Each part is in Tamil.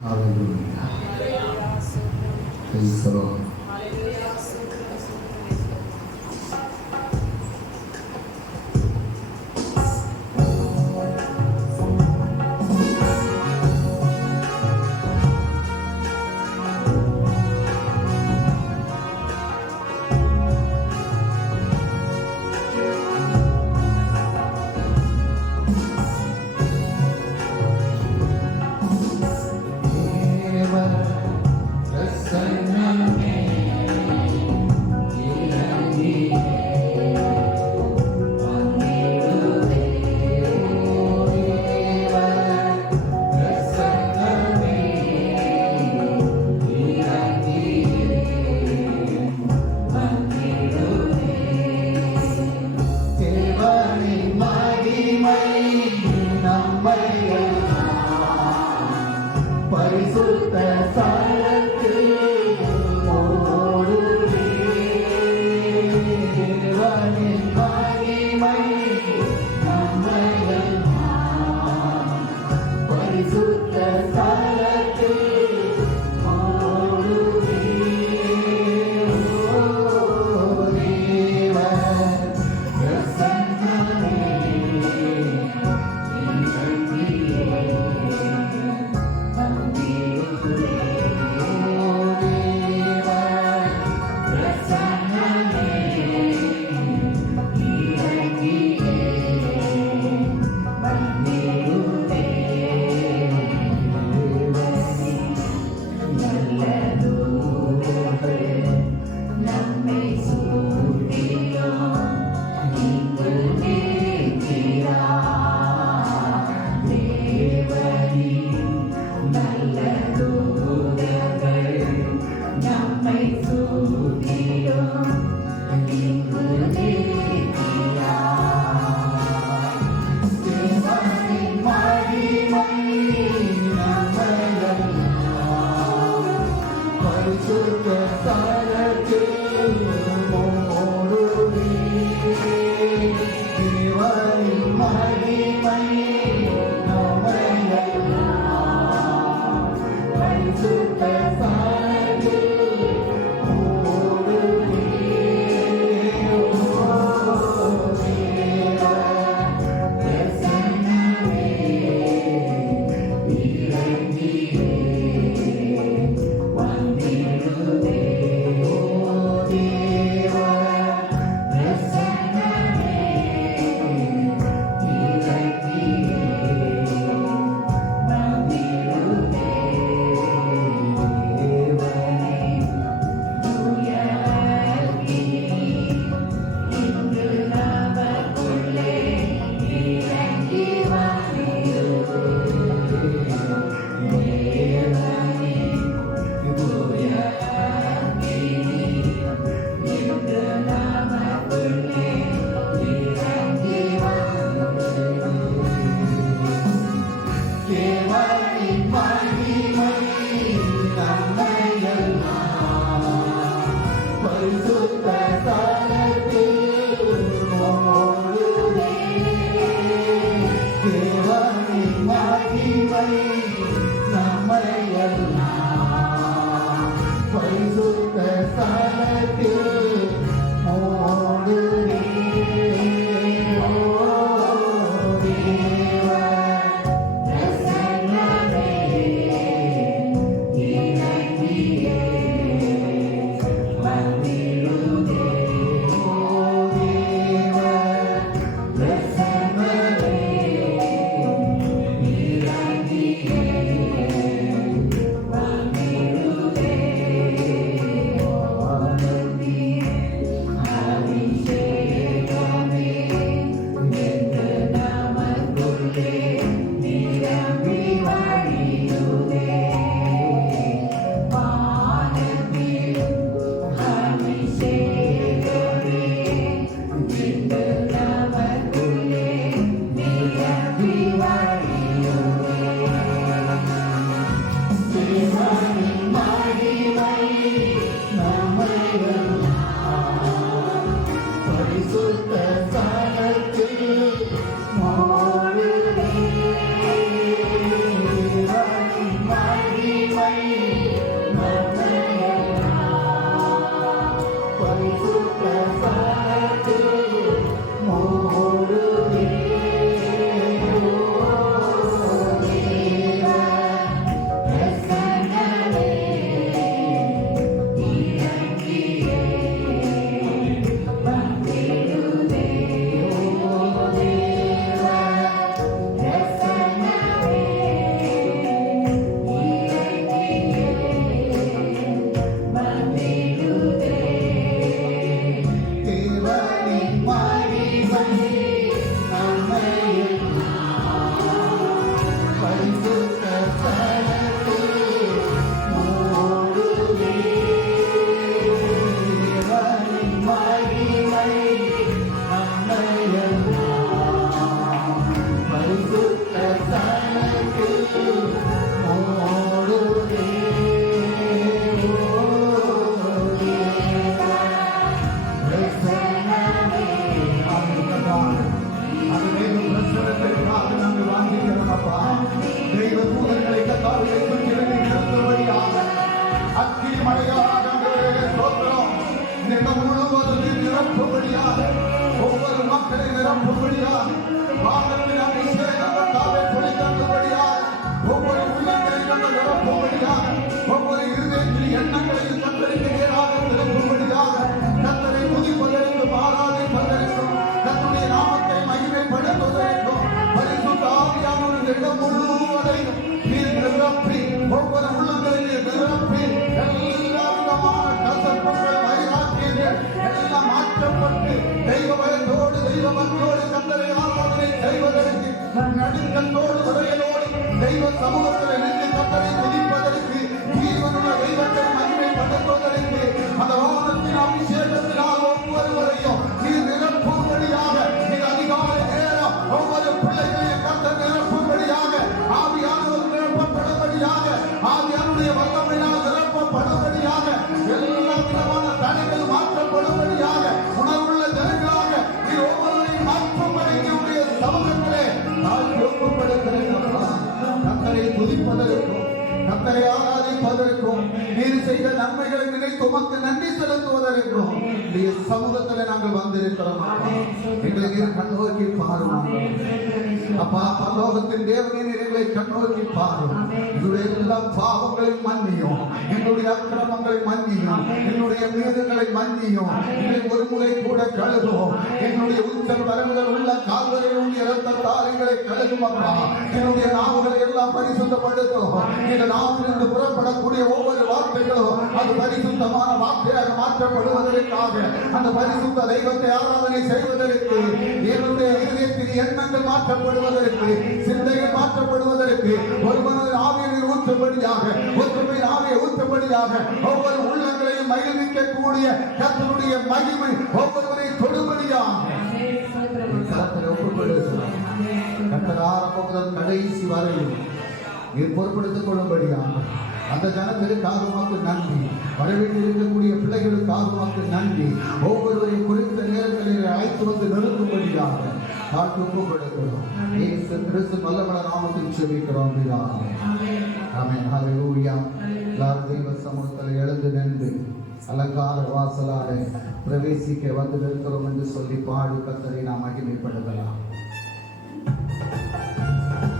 Hallelujah. Praise the Lord. பரிசுத்த சாலத்தில் ஓடுவே தேவனின் மகிமை நம்மையெல்லாம் பரிசுத்த சாலத்தில் ஓடுவே தேவன் பிரசன்னமே Amen. பரிசுத்த ஸ்தலத்தில் மூடுவே. தேவனின் மகிமை நம்மையெல்லாம் பரிசுத்த ஸ்தலத்தில் மூடுவே. ஒவ்வொரு மக்களை நிரப்பும்படியாக வானத்தின் அபிஷேகத்தாலே பொழிந்தபடியாக ஒவ்வொரு உள்ளங்களை நாங்கள் நிரப்பும்படியாக ஒவ்வொரு இருதயத்தில் எண்ணங்களையும் கத்தருக்கு நேராக நிரப்பும்படியாக கத்தரை துதிப்பதற்கும் ஆராதிப்பதற்கும் கத்தருடைய நாமத்தை மகிமைப்படுத்துவதற்கும் பரிசுத்த ஆவியானவர் இந்த இடம் முழுவதையும் நீர் நிரப்பி ஒவ்வொரு உள்ளங்களையும் நிரப்பி எல்லா விதமான கசப்புகள் வைராக்கியங்கள் எல்லாம் மாற்றப்பட்டு தெய்வ பயத்தோடு தெய்வ மக்களோடு கத்தரை ஆராதனை செய்வதற்கு நடுக்கத்தோடு துறையோடு தெய்வ சமூகத்தில் நின்று கத்தரை துதிப்பதற்கு ஜீவனுள்ள தெய்வத்தை மகிமைப்படுத்துவதற்கு அந்த வானத்தின் அபிஷேகத்தினால் ஒவ்வொருவரையும் நீர் நிரப்பும்படியாக நீர் அதிகாலை நேரம் ஒவ்வொரு பிள்ளைகளையும் கத்தர் நிரப்பும்படியாக ஆவியானவர் நிரப்பப்படும்படியாக ஆவியானுடைய வல்லமையினால் நிரப்பப்படும்படியாக எல்லா விதமான தடைகள் மாற்றப்படும்படியாக உணர்வுள்ள ஜனங்களாக நீர் ஒவ்வொருவரையும் மாற்றும்படிக்கு சமூகத்திலே நான் ஒப்புப்படுகிறேன். கத்தரை துதிப்பதற்கும் கத்தரை ஆராதிப்பதற்கும் நீர் செய்த நன்மைகளை நினைத்து உமக்கு நன்றி செலுத்துவதற்கும் நீர் சமூகத்தில் நாங்கள் வந்திருக்கிறோம். எங்களை நீர் கண்ணோக்கி பாரும் அப்பா. பரலோகத்தின் தேவனே நீர் எங்களை கண்ணோக்கி பாரும். என்னுடைய எல்லா பாவங்களையும் மன்னியும், என்னுடைய அக்கிரமங்களை மன்னியும், என்னுடைய மீதுகளை மன்னியும். என்னை ஒரு முறை கூட கழுகும். என்னுடைய உச்சல் வரவுகள் உள்ள கால்வரையும் இரத்தத்தால் எங்களை கழுகும் அப்பா. என்னுடைய நாவுகளை எல்லாம் பரிசுத்தப்படுத்தும். எங்கள் நாவிலிருந்து புறப்படக்கூடிய ஒவ்வொரு வார்த்தைகளும் அது பரிசுத்தமான வார்த்தையாக மாற்றப்படுவதற்காக அந்த பரிசுத்த தெய்வத்தை ஆராதனை செய்வதற்கு என்னுடைய இதயத்தில் எண்ணங்கள் மாற்றப்படுவதற்கு சிந்தைகள் மாற்றப்படுவதற்கு ஒருவனது ஆவியை ஊற்றும்படியாக ஒருவரின் ஆவியை ஊற்றும்படியாக ஒவ்வொரு உள்ளங்களையும் மகிழ்விக்கக்கூடிய கர்த்தருடைய மகிமை ஒவ்வொருவரை தொடும்படியாக ஒப்புக்கொடுக்கிறார். கர்த்தர் ஆரம்பம் முதல் கடைசி வரையும் நீர் பொறுப்படுத்திக் கொள்ளும்படியாக அந்த ஜனங்களுக்காக உமக்கு நன்றி. வரவேற்று இருக்கக்கூடிய பிள்ளைகளுக்காக உமக்கு நன்றி. ஒவ்வொருவரையும் குறித்த நேரங்களில் அழைத்து வந்து நிறுத்தும்படியாக நான் ஒப்புக்கொடுக்கிறோம். இயேசு கிறிஸ்து நல்லவள நாமத்தில் செபிக்கிறோம். ஆமென். ஹல்லேலூயா. எல்லாரும் தெய்வ சமூகத்தில் எழுந்து நின்று அலங்கார வாசலாக பிரவேசிக்க வந்து நிற்கிறோம் என்று சொல்லி பாடி கர்த்தரை நாம் மகிமைப்படுத்தலாம். Thank you.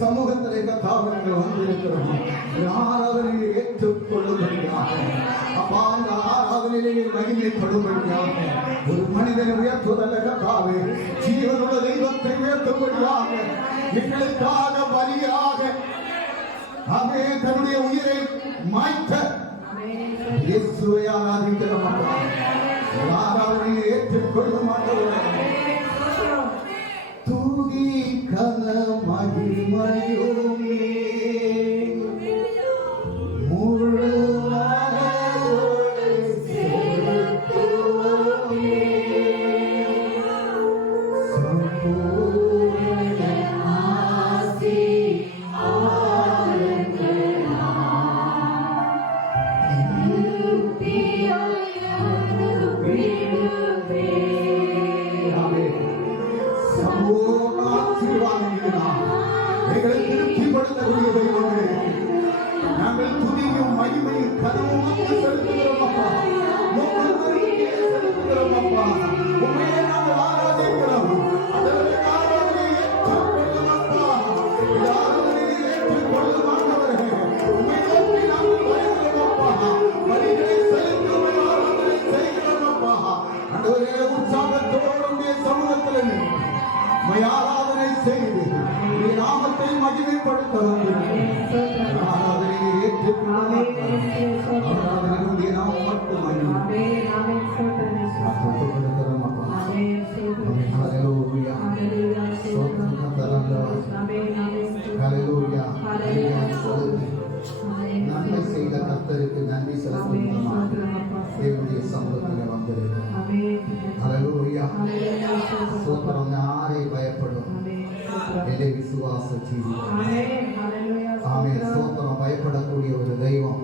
சமூகத்திலே கத்தாவர்கள் வந்திருக்கிறோம். ஆராதனையை ஏற்றுக்கொள்ளும்படியாக அப்பா இந்த ஆராதனையிலே மகிமைப்படும்படியாக ஒரு மனிதனை உயர்த்துவதல்ல கத்தாவே, ஜீவனுள்ள தெய்வத்தை உயர்த்தும்படியாக எங்களுக்காக பலியாக அவே தன்னுடைய உயிரை மாய்த்த இயேசுவை ஆராதிக்கிற மாட்டோம். ஆராதனையை ஏற்றுக்கொள்ள மாட்டோம். துதி கன மகிமையோமே முழு மனதோடு செலுத்துவோமே சம்பூரண ஆசீர்வாதங்களால் எங்களை திருப்திப்படுத்தக்கூடிய தெய்வமே, நாங்கள் துதியும் மகிமையும் கனவுமாக்கு செலுத்துகிறோம் அப்பா. ஒவ்வொருவருக்கே செலுத்துகிறோம் அப்பா. உண்மையை நாங்கள் ஆராதிக்கிறோம். அதற்கு ஆராதனை ஏற்றுக்கொள்ளும் அப்பா. இந்த ஆராதனையை ஏற்றுக்கொள்ளும் ஆண்டவரே. உண்மை நோக்கி நாங்கள் வருகிறோம் அப்பா. பலிகளை செலுத்தும் ஆராதனை செய்கிறோம் அப்பா. ஆண்டவரே, உற்சாகத்தோடு உடைய சமூகத்தில் உம்மை ஆராதனை செய்து உடைய நாமத்தை மகிமைப்படுத்த ஆராதனையை ஏற்றுக்கொள்ளும். ஆராதனையுடைய நாமம் மட்டும் மகிமை கொடுக்கிறோம் அப்பா. ஹல்லேலூயா. ஸ்தோத்திரம் தரலாம். ஹல்லேலூயா. நன்மை செய்த கர்த்தருக்கு நன்றி செலுத்தும் தேவனுடைய சமூகத்தில் வந்திருக்கிறோம். ஹல்லேலூயா. ஸ்தோத்திரம். யாரை பயப்படும் என்னை விசுவாச ஜீவிகள். ஆமென். ஸ்தோத்திரம். பயப்படக்கூடிய ஒரு தெய்வம்.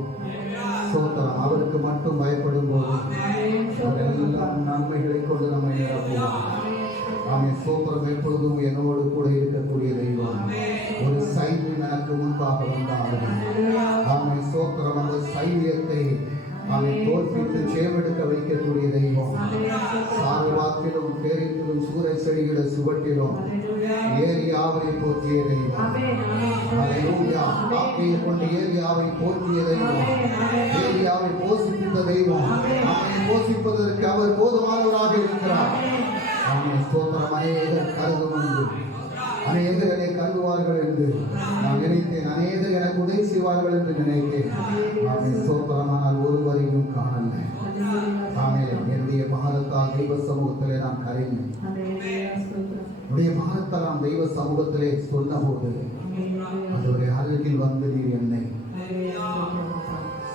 ஸ்தோத்திரம். அவருக்கு மட்டும் பயப்படும் போது எல்லாம் நன்மைகளை கொண்டு நம்மை நிரப்புவார். ஆமென். ஸ்தோத்திரம். எப்பொழுதும் என்னோடு கூட இருக்கக்கூடிய தெய்வம். ஒரு சைன்யம் எனக்கு முன்பாக வந்தாலும் ஆமென். ஸ்தோத்திரம். அந்த சைன்யத்தை அவன் தோற்பித்து சேவெடுக்க வைக்கக்கூடிய தெய்வம். சார்வாக்கிலும் பேரிலும் சூறை செடிகள சுவட்டிலும் ஏரியாவை போற்றிய தெய்வம். ஹல்லேலூயா. காக்கையை கொண்டு ஏரியாவை போற்றிய தெய்வம். ஏரியாவை போஷிப்பித்த தெய்வம். அவனை போஷிப்பதற்கு அவர் போதுமானவராக இருக்கிறார். அவனை ஸ்தோத்திரம். அநேகர் கருதும் என்று அநேகர் என்னை கருதுவார்கள் என்று நான் நினைத்தேன். அநேகர் எனக்கு உதவி செய்வார்கள் என்று நினைத்தேன். அவன் ஸ்தோத்திரமானால் ஒருவரையும் காணல. ஆமென். என்னுடைய பாரத்தால் தெய்வ சமூகத்திலே நான் கரைந்தேன். என்னுடைய பாரத்தால் நான் தெய்வ சமூகத்திலே சொன்ன போது அதோடைய அருகில் வந்து நீர் என்னை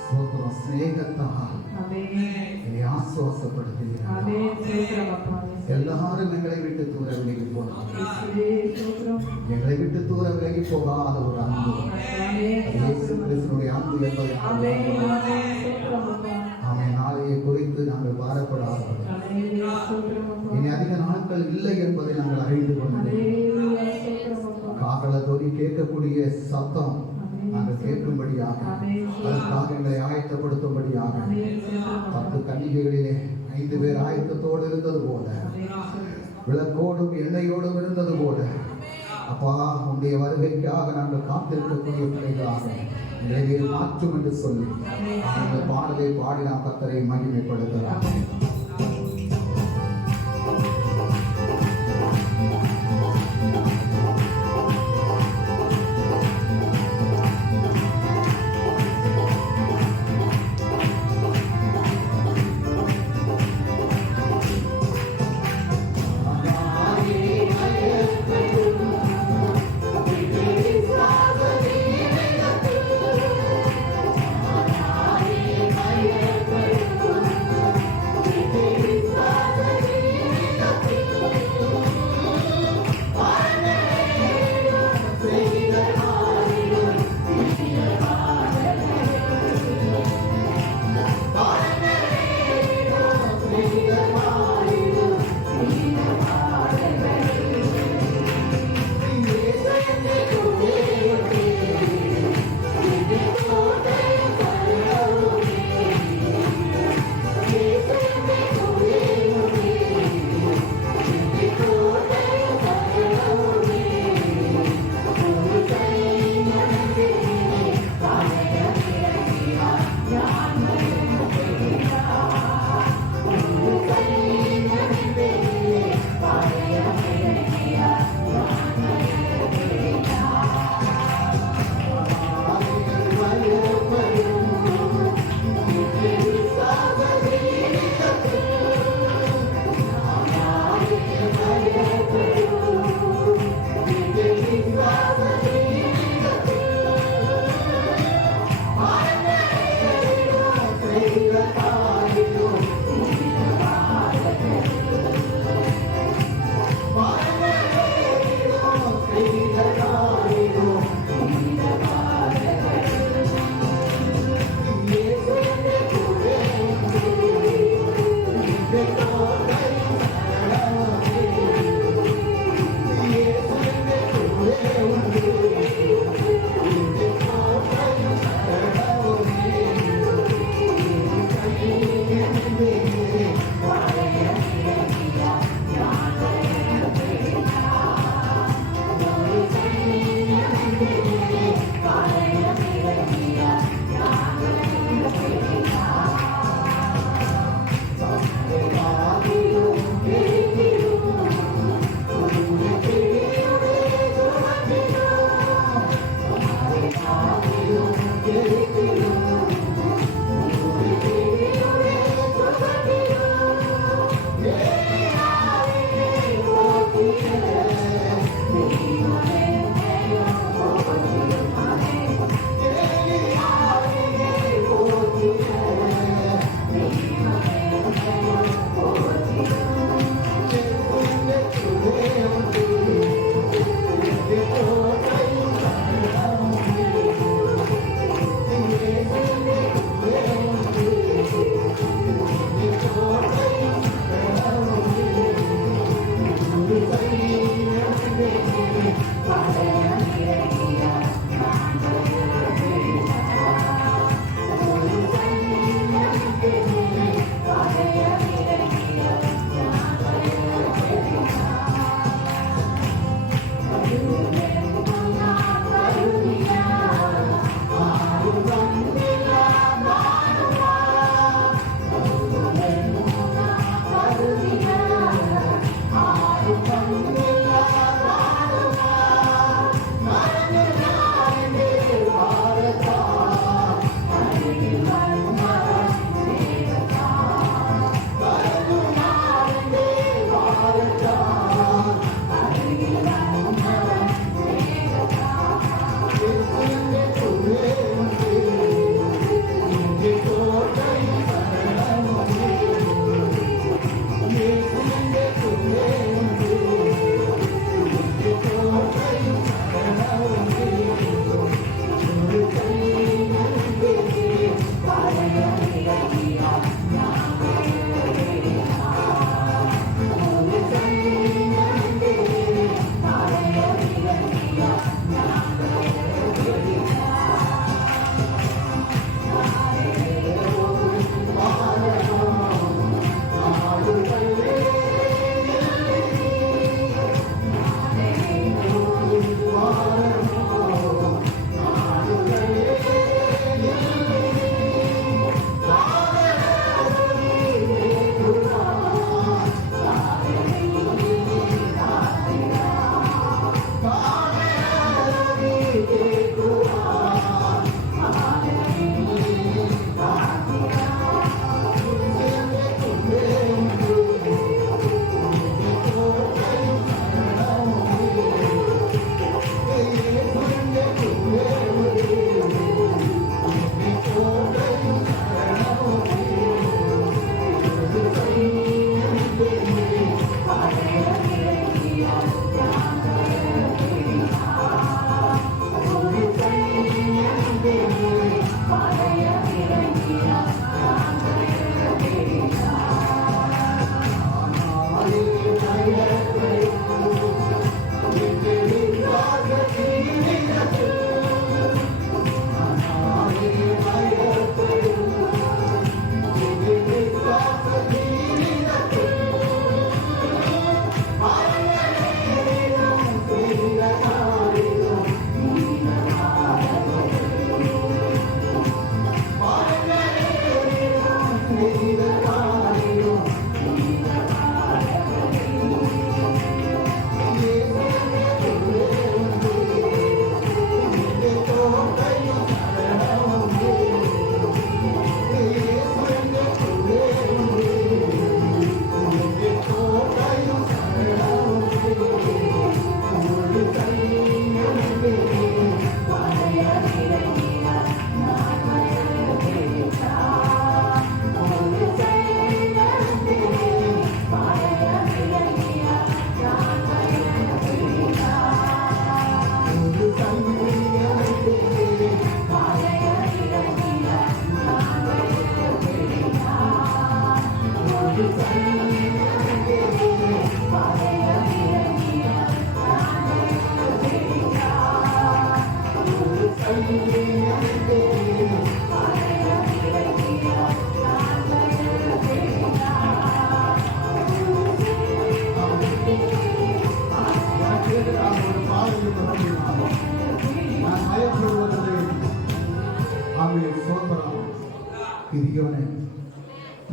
ஸ்தோத்திரம் ஸ்நேகத்தால் என்னை ஆசுவாசப்படுத்துகிறார். எல்லாரும் எங்களை விட்டு தூர விலகி போனார். எங்களை விட்டு தூர விலகி போகாத ஒரு அன்பு, இயேசு கிறிஸ்துவினுடைய அன்பு என்பதை ஆமென். நாளையை குறித்து நாங்கள் பாரப்படாதவர்கள், இனி அதிக நாட்கள் இல்லை என்பதை நாங்கள் அறிந்து கொண்டு காகல தொனி கேட்கக்கூடிய சத்தம் நாங்கள் கேட்கும்படியாக அதற்காக எங்களை ஆயத்தப்படுத்தும்படியாக 10 கன்னிகைகளிலே 5 பேர் ஆயத்தத்தோடு இருந்தது போல, விளக்கோடும் எண்ணெயோடும் இருந்தது போல அப்பா உன்னுடைய வருகைக்காக நாங்கள் காத்திருக்கக்கூடிய பிள்ளைகளாக நிலையை மாற்றும் என்று சொல்லி அந்த பாடலை பாடி நாம் கர்த்தரை மகிமைப்படுத்தலாம். Thank you.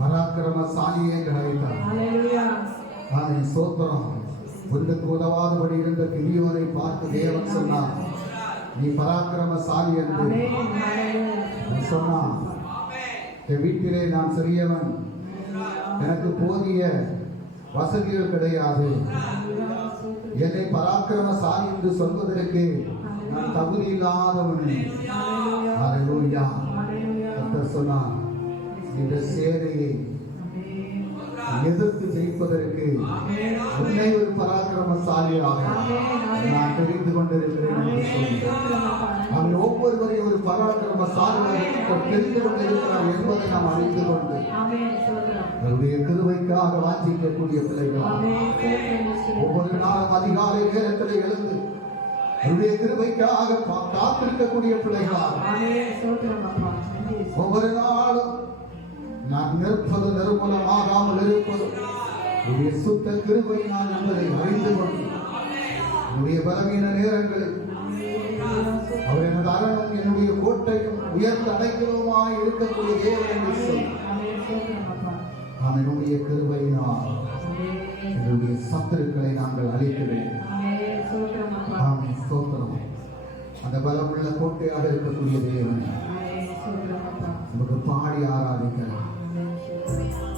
பராக்கிரமசாலியே என்று அழைத்தார். சோத்திரம். ஒன்றுக்கு உதவாதபடி இருந்த கிதியோனை பார்த்து தேவன் சொன்னார், நீ பராக்கிரமசாலி என்று சொன்னான். என் வீட்டிலே நான் சிறியவன், எனக்கு போதிய வசதிகள் கிடையாது, என்னை பராக்கிரமசாலி என்று சொல்வதற்கு நான் தகுதி இல்லாதவன். அல்லேலூயா. கர்த்தர் சொன்னார், இந்த சேனையை எதிர்த்து ஜெயிப்பதற்கு உன்னை ஒரு பராக்கிரமசாலியாக நான் தெரிந்து கொண்டிருக்கிறேன் என்று சொன்னார். அவன் ஒவ்வொருவரையும் ஒரு பராக்கிரமசாலியாக தெரிந்து கொண்டிருக்கிறார் என்பதை நாம் அறிந்து கொண்டு அவருடைய கிருபைக்காக வாஞ்சிக்கக்கூடிய பிள்ளைகள், ஒவ்வொரு நாளும் அதிகாலை நேரத்தில் எழுந்து அவருடைய கிருபைக்காக காத்திருக்கக்கூடிய பிள்ளைகளாக, ஒவ்வொரு நாளும் நான் நிற்பது நிர்மூலமாகாமல் இருப்பது உடைய சுத்த கிருபை நான் என்பதை அறிந்து கொண்டு என்னுடைய பலவீன நேரங்களில் அவர் எனது அரணம் என்னுடைய கோட்டையும் உயர்ந்த அடைக்கலமாய் இருக்கக்கூடிய தேவன் என்று சொல்லி நான் என்னுடைய கிருபையினால் என்னுடைய சத்துருக்களை நாங்கள் அழிக்கிறேன். ஆமென். ஸ்தோத்திரம். அந்த பலமுள்ள கோட்டையாக இருக்கக்கூடிய தேவன் நமக்கு பாடி ஆராதிக்கலாம். Yeah.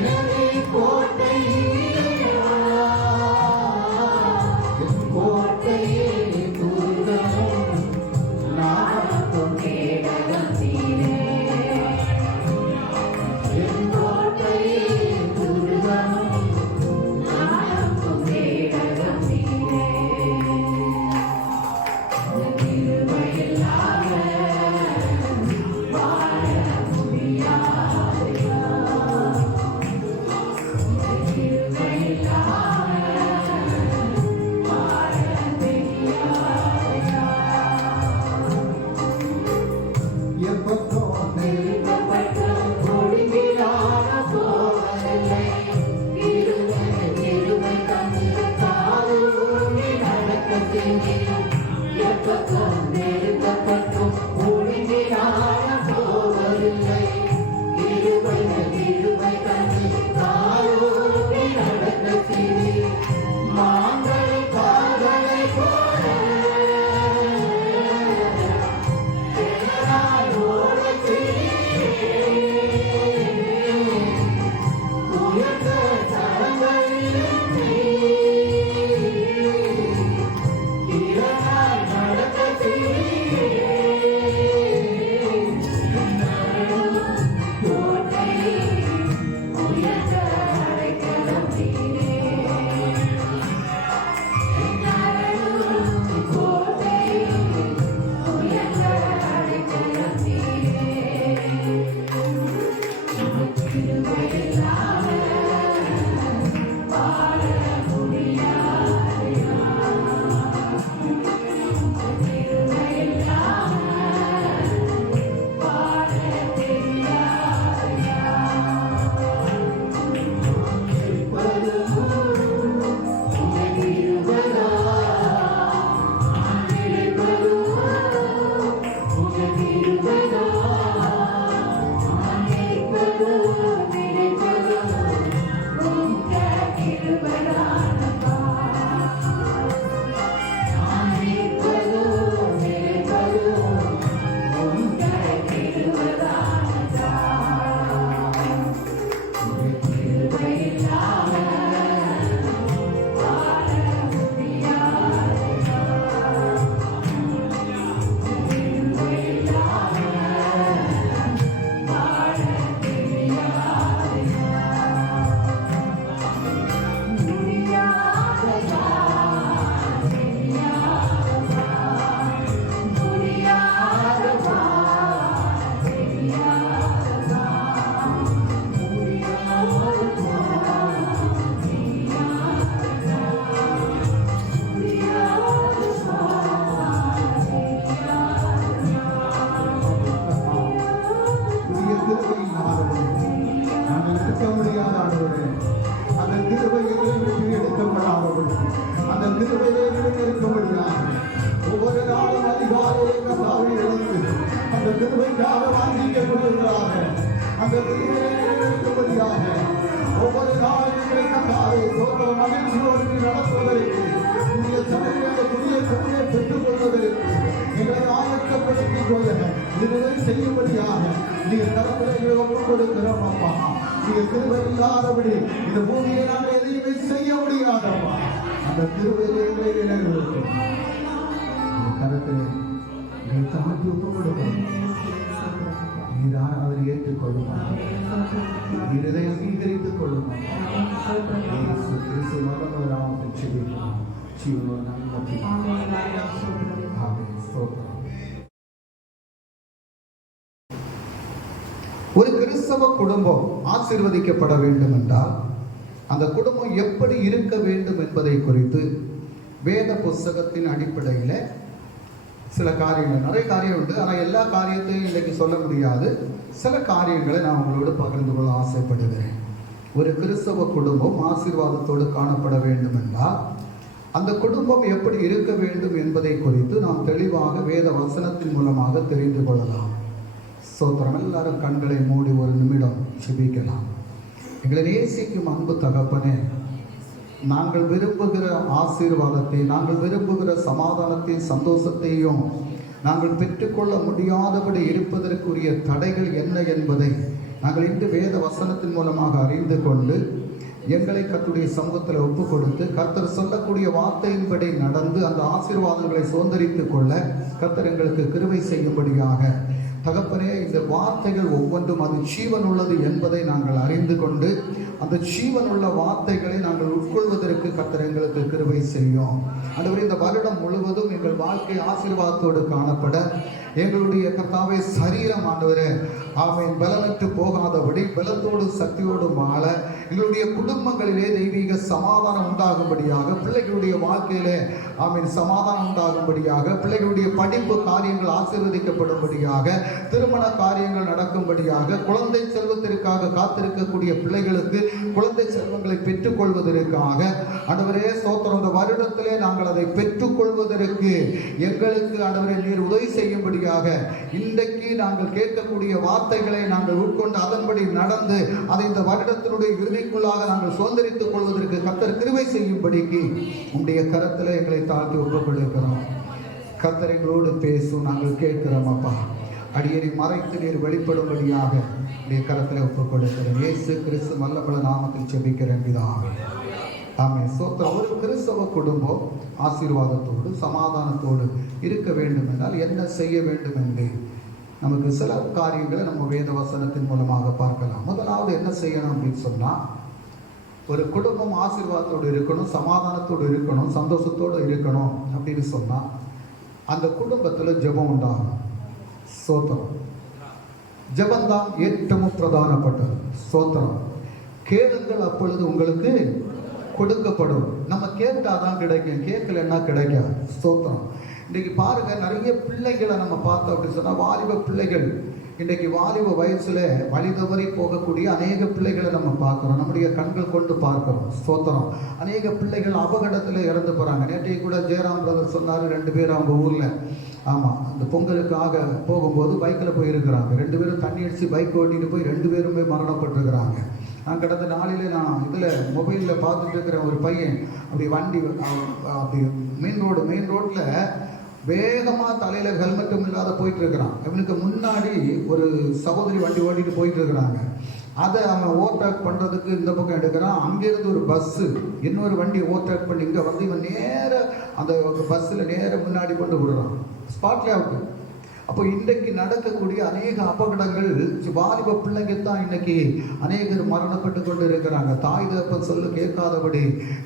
எனவே கோட்டை என் கோட்டையே துர்கம் நானும் கேடகம் நீரே என் கோட்டையே துர்கம் நானும் கேடகம் நீரே கிருபையில்லாத வாழ முடியாதையா ஒவ்வொரு நாளும் அதிகாலையிலே கர்த்தாவை எழுந்து அந்த கிருபைக்காக வாஞ்சிக்கப்படுவதாக அந்த கிருபையை நிறைவேற்றும்படியாக ஒவ்வொரு நாளும் எங்களை கர்த்தாவை சோதர மகிழ்ச்சியோடு நடத்துவதற்கு புதிய சபையிலே புதிய கிருபையை பெற்றுக் கொள்வதற்கு எங்களை ஆயத்தப்படுத்திக் கொள்ள இதுவரை செய்யும்படியாக நீங்கள் கருத்துரை எங்களை ஒப்புக் கொடுக்கிறோம் அப்பா. நீங்கள் கிருபை இல்லாதபடி இந்த பூமியை நாங்கள் எதையுமே செய்ய முடியாதப்பா. அந்த கிருபையிலே எங்களை நிலைநிறுத்தும் கருத்திலே நீங்கள் தாழ்த்தி ஒப்புக் கொடுக்கணும். நீதான் அவர் ஏற்றுக்கொள்ளுமா, நீர் இதை அங்கீகரித்துக் கொள்ளுமா. ஒரு கிறிஸ்தவ குடும்பம் ஆசீர்வதிக்கப்பட வேண்டும் என்றால் அந்த குடும்பம் எப்படி இருக்க வேண்டும் என்பதை குறித்து வேத புஸ்தகத்தின் அடிப்படையில் சில காரியங்கள், நிறைய காரியம் உண்டு, ஆனால் எல்லா காரியத்தையும் இன்றைக்கு சொல்ல முடியாது. சில காரியங்களை நான் உங்களோடு பகிர்ந்து கொள்ள ஆசைப்படுகிறேன். ஒரு கிறிஸ்தவ குடும்பம் ஆசீர்வாதத்தோடு காணப்பட வேண்டும் என்றால் அந்த குடும்பம் எப்படி இருக்க வேண்டும் என்பதை குறித்து நாம் தெளிவாக வேத வசனத்தின் மூலமாக தெரிந்து கொள்ளலாம். ஸ்தோத்திரம். எல்லாரும் கண்களை மூடி ஒரு நிமிடம் ஜெபிக்கலாம். எங்களை நேசிக்கும் அன்பு தகப்பனே, நாங்கள் விரும்புகிற ஆசீர்வாதத்தை, நாங்கள் விரும்புகிற சமாதானத்தை, சந்தோஷத்தையும் நாங்கள் பெற்றுக்கொள்ள முடியாதபடி இருப்பதற்குரிய தடைகள் என்ன என்பதை நாங்கள் இன்று வேத வசனத்தின் மூலமாக அறிந்து கொண்டு எங்களை கர்த்தருடைய சமூகத்தில் ஒப்பு கொடுத்து கர்த்தர் சொல்லக்கூடிய வார்த்தையின்படி நடந்து அந்த ஆசீர்வாதங்களை சுதந்தரித்துக் கொள்ள கர்த்தர் எங்களுக்கு கிருபை செய்யும்படியாக தகப்பனே, இந்த வார்த்தைகள் ஒவ்வொன்றும் அது ஜீவன் உள்ளது என்பதை நாங்கள் அறிந்து கொண்டு அந்த ஜீவன் உள்ள வார்த்தைகளை நாங்கள் உட்கொள்வதற்கு கர்த்தர் எங்களுக்கு கிருபை செய்யும். ஆண்டவரே, இந்த வருடம் முழுவதும் எங்கள் வாழ்க்கை ஆசீர்வாதத்தோடு காணப்பட எங்களுடைய கர்த்தாவே சரீரம் ஆண்டவரே ஆமென் பலனற்று போகாதபடி பலத்தோடு சக்தியோடு வாழ எங்களுடைய குடும்பங்களிலே தெய்வீக சமாதானம் உண்டாகும்படியாக, பிள்ளைகளுடைய வாழ்க்கையிலே ஆமென் சமாதானம் உண்டாகும்படியாக, பிள்ளைகளுடைய படிப்பு காரியங்கள் ஆசீர்வதிக்கப்படும்படியாக, திருமண காரியங்கள் நடக்கும்படியாக, குழந்தை செல்வத்திற்காக காத்திருக்கக்கூடிய பிள்ளைகளுக்கு குழந்தை செல்வங்களை பெற்றுக் கொள்வதற்காக ஆண்டவரே ஸ்தோத்திரம், இந்த வருடத்திலே நாங்கள் அதை பெற்றுக் கொள்வதற்கு எங்களுக்கு ஆண்டவரே நீர் உதவி செய்யும்படியாக இன்றைக்கு நாங்கள் கேட்கக்கூடிய வார்த்தைகளை நாங்கள் உட்கொண்டு அதன்படி நடந்து அதை இந்த வருடத்தினுடைய இறுதிக்குள்ளாக நாங்கள் சுதந்திரித்துக் கொள்வதற்கு கர்த்தர் கிருபை செய்யும்படிக்கு உங்களுடைய கரத்தில் எங்களை தாழ்த்தி ஒப்புக்கொடுக்கிறோம். கர்த்தர் எங்களோடு பேசும், நாங்கள் கேட்கிறோம். அப்பா, அடியனை மறைத்து நீர் வெளிப்படும்படியாக உடைய கரத்தில் ஒப்புக்கொடுக்கிறோம். இயேசு கிறிஸ்து வல்லபல நாமத்தில் ஜெபிக்கிறேன் பிதாவே, ஆமென். ஸ்தோத்திரம். ஒரு கிறிஸ்தவ குடும்பம் ஆசீர்வாதத்தோடு சமாதானத்தோடு இருக்க வேண்டும் என்றால் என்ன செய்ய வேண்டும் என்று நமக்கு சில காரியங்களை நம்ம வேத வசனத்தின் மூலமாக பார்க்கலாம். முதலாவது என்ன செய்யணும் அப்படின்னு சொன்னால், ஒரு குடும்பம் ஆசீர்வாதத்தோடு இருக்கணும், சமாதானத்தோடு இருக்கணும், சந்தோஷத்தோடு இருக்கணும் அப்படின்னு சொன்னால் அந்த குடும்பத்தில் ஜெபம் உண்டாகும். ஸ்தோத்திரம். ஜெபந்தான் ஏற்றமும் பிரதானப்பட்டது. ஸ்தோத்திரம். கேளுங்கள் அப்பொழுது உங்களுக்கு கொடுக்கப்படும். நம்ம கேட்டாதான் கிடைக்கும், கேட்கலன்னா கிடைக்காது. ஸ்தோத்திரம். இன்றைக்கு பாருங்க, நிறைய பிள்ளைகளை நம்ம பார்த்தோம் அப்படின்னு சொன்னால், வாலிப பிள்ளைகள் இன்றைக்கு வாலிப வயசுல வழி தவறி போகக்கூடிய அநேக பிள்ளைகளை நம்ம பார்க்குறோம், நம்முடைய கண்கள் கொண்டு பார்க்கிறோம். ஸ்தோத்திரம். அநேக பிள்ளைகள் அபகடத்தில் இறந்து போகிறாங்க. நேற்றைக்கு கூட ஜெயராம் பிரதர் சொன்னார், 2 பேர் அவங்க ஊரில் ஆமாம் அந்த பொங்கலுக்காக போகும்போது பைக்கில் போயிருக்கிறாங்க. 2 பேரும் தண்ணி அடித்து பைக் ஓட்டிட்டு போய் 2 பேருமே மரணப்பட்டிருக்கிறாங்க. நான் கடந்த நாளில் நான் இதில் மொபைலில் பார்த்துட்டு இருக்கிற ஒரு பையன் அப்படி வண்டி அப்படி மெயின் ரோட்டில் வேகமாக தலையில் ஹெல்மெட்டும் இல்லாத போயிட்டு இருக்கிறான். அவனுக்கு முன்னாடி ஒரு சகோதரி வண்டி ஓட்டிட்டு போயிட்டு இருக்கிறாங்க. அதை அவன் ஓவர்டேக் பண்ணுறதுக்கு இந்த பக்கம் எடுக்கிறான். அங்கேருந்து ஒரு பஸ்ஸு இன்னொரு வண்டி ஓவர்டேக் பண்ணி இங்கே வந்து இவன் நேர அந்த பஸ்ஸில் நேர முன்னாடி கொண்டு விடுறான், ஸ்பாட்லேயே அவுட்டு. அப்போ இன்றைக்கு நடக்கக்கூடிய அநேக அபகடங்கள் வாலிப பிள்ளைங்க தான் இன்னைக்கு அநேகர் மரணப்பட்டு கொண்டு இருக்கிறாங்க. தாய் தகப்பன் சொல்லு கேட்காதபடி,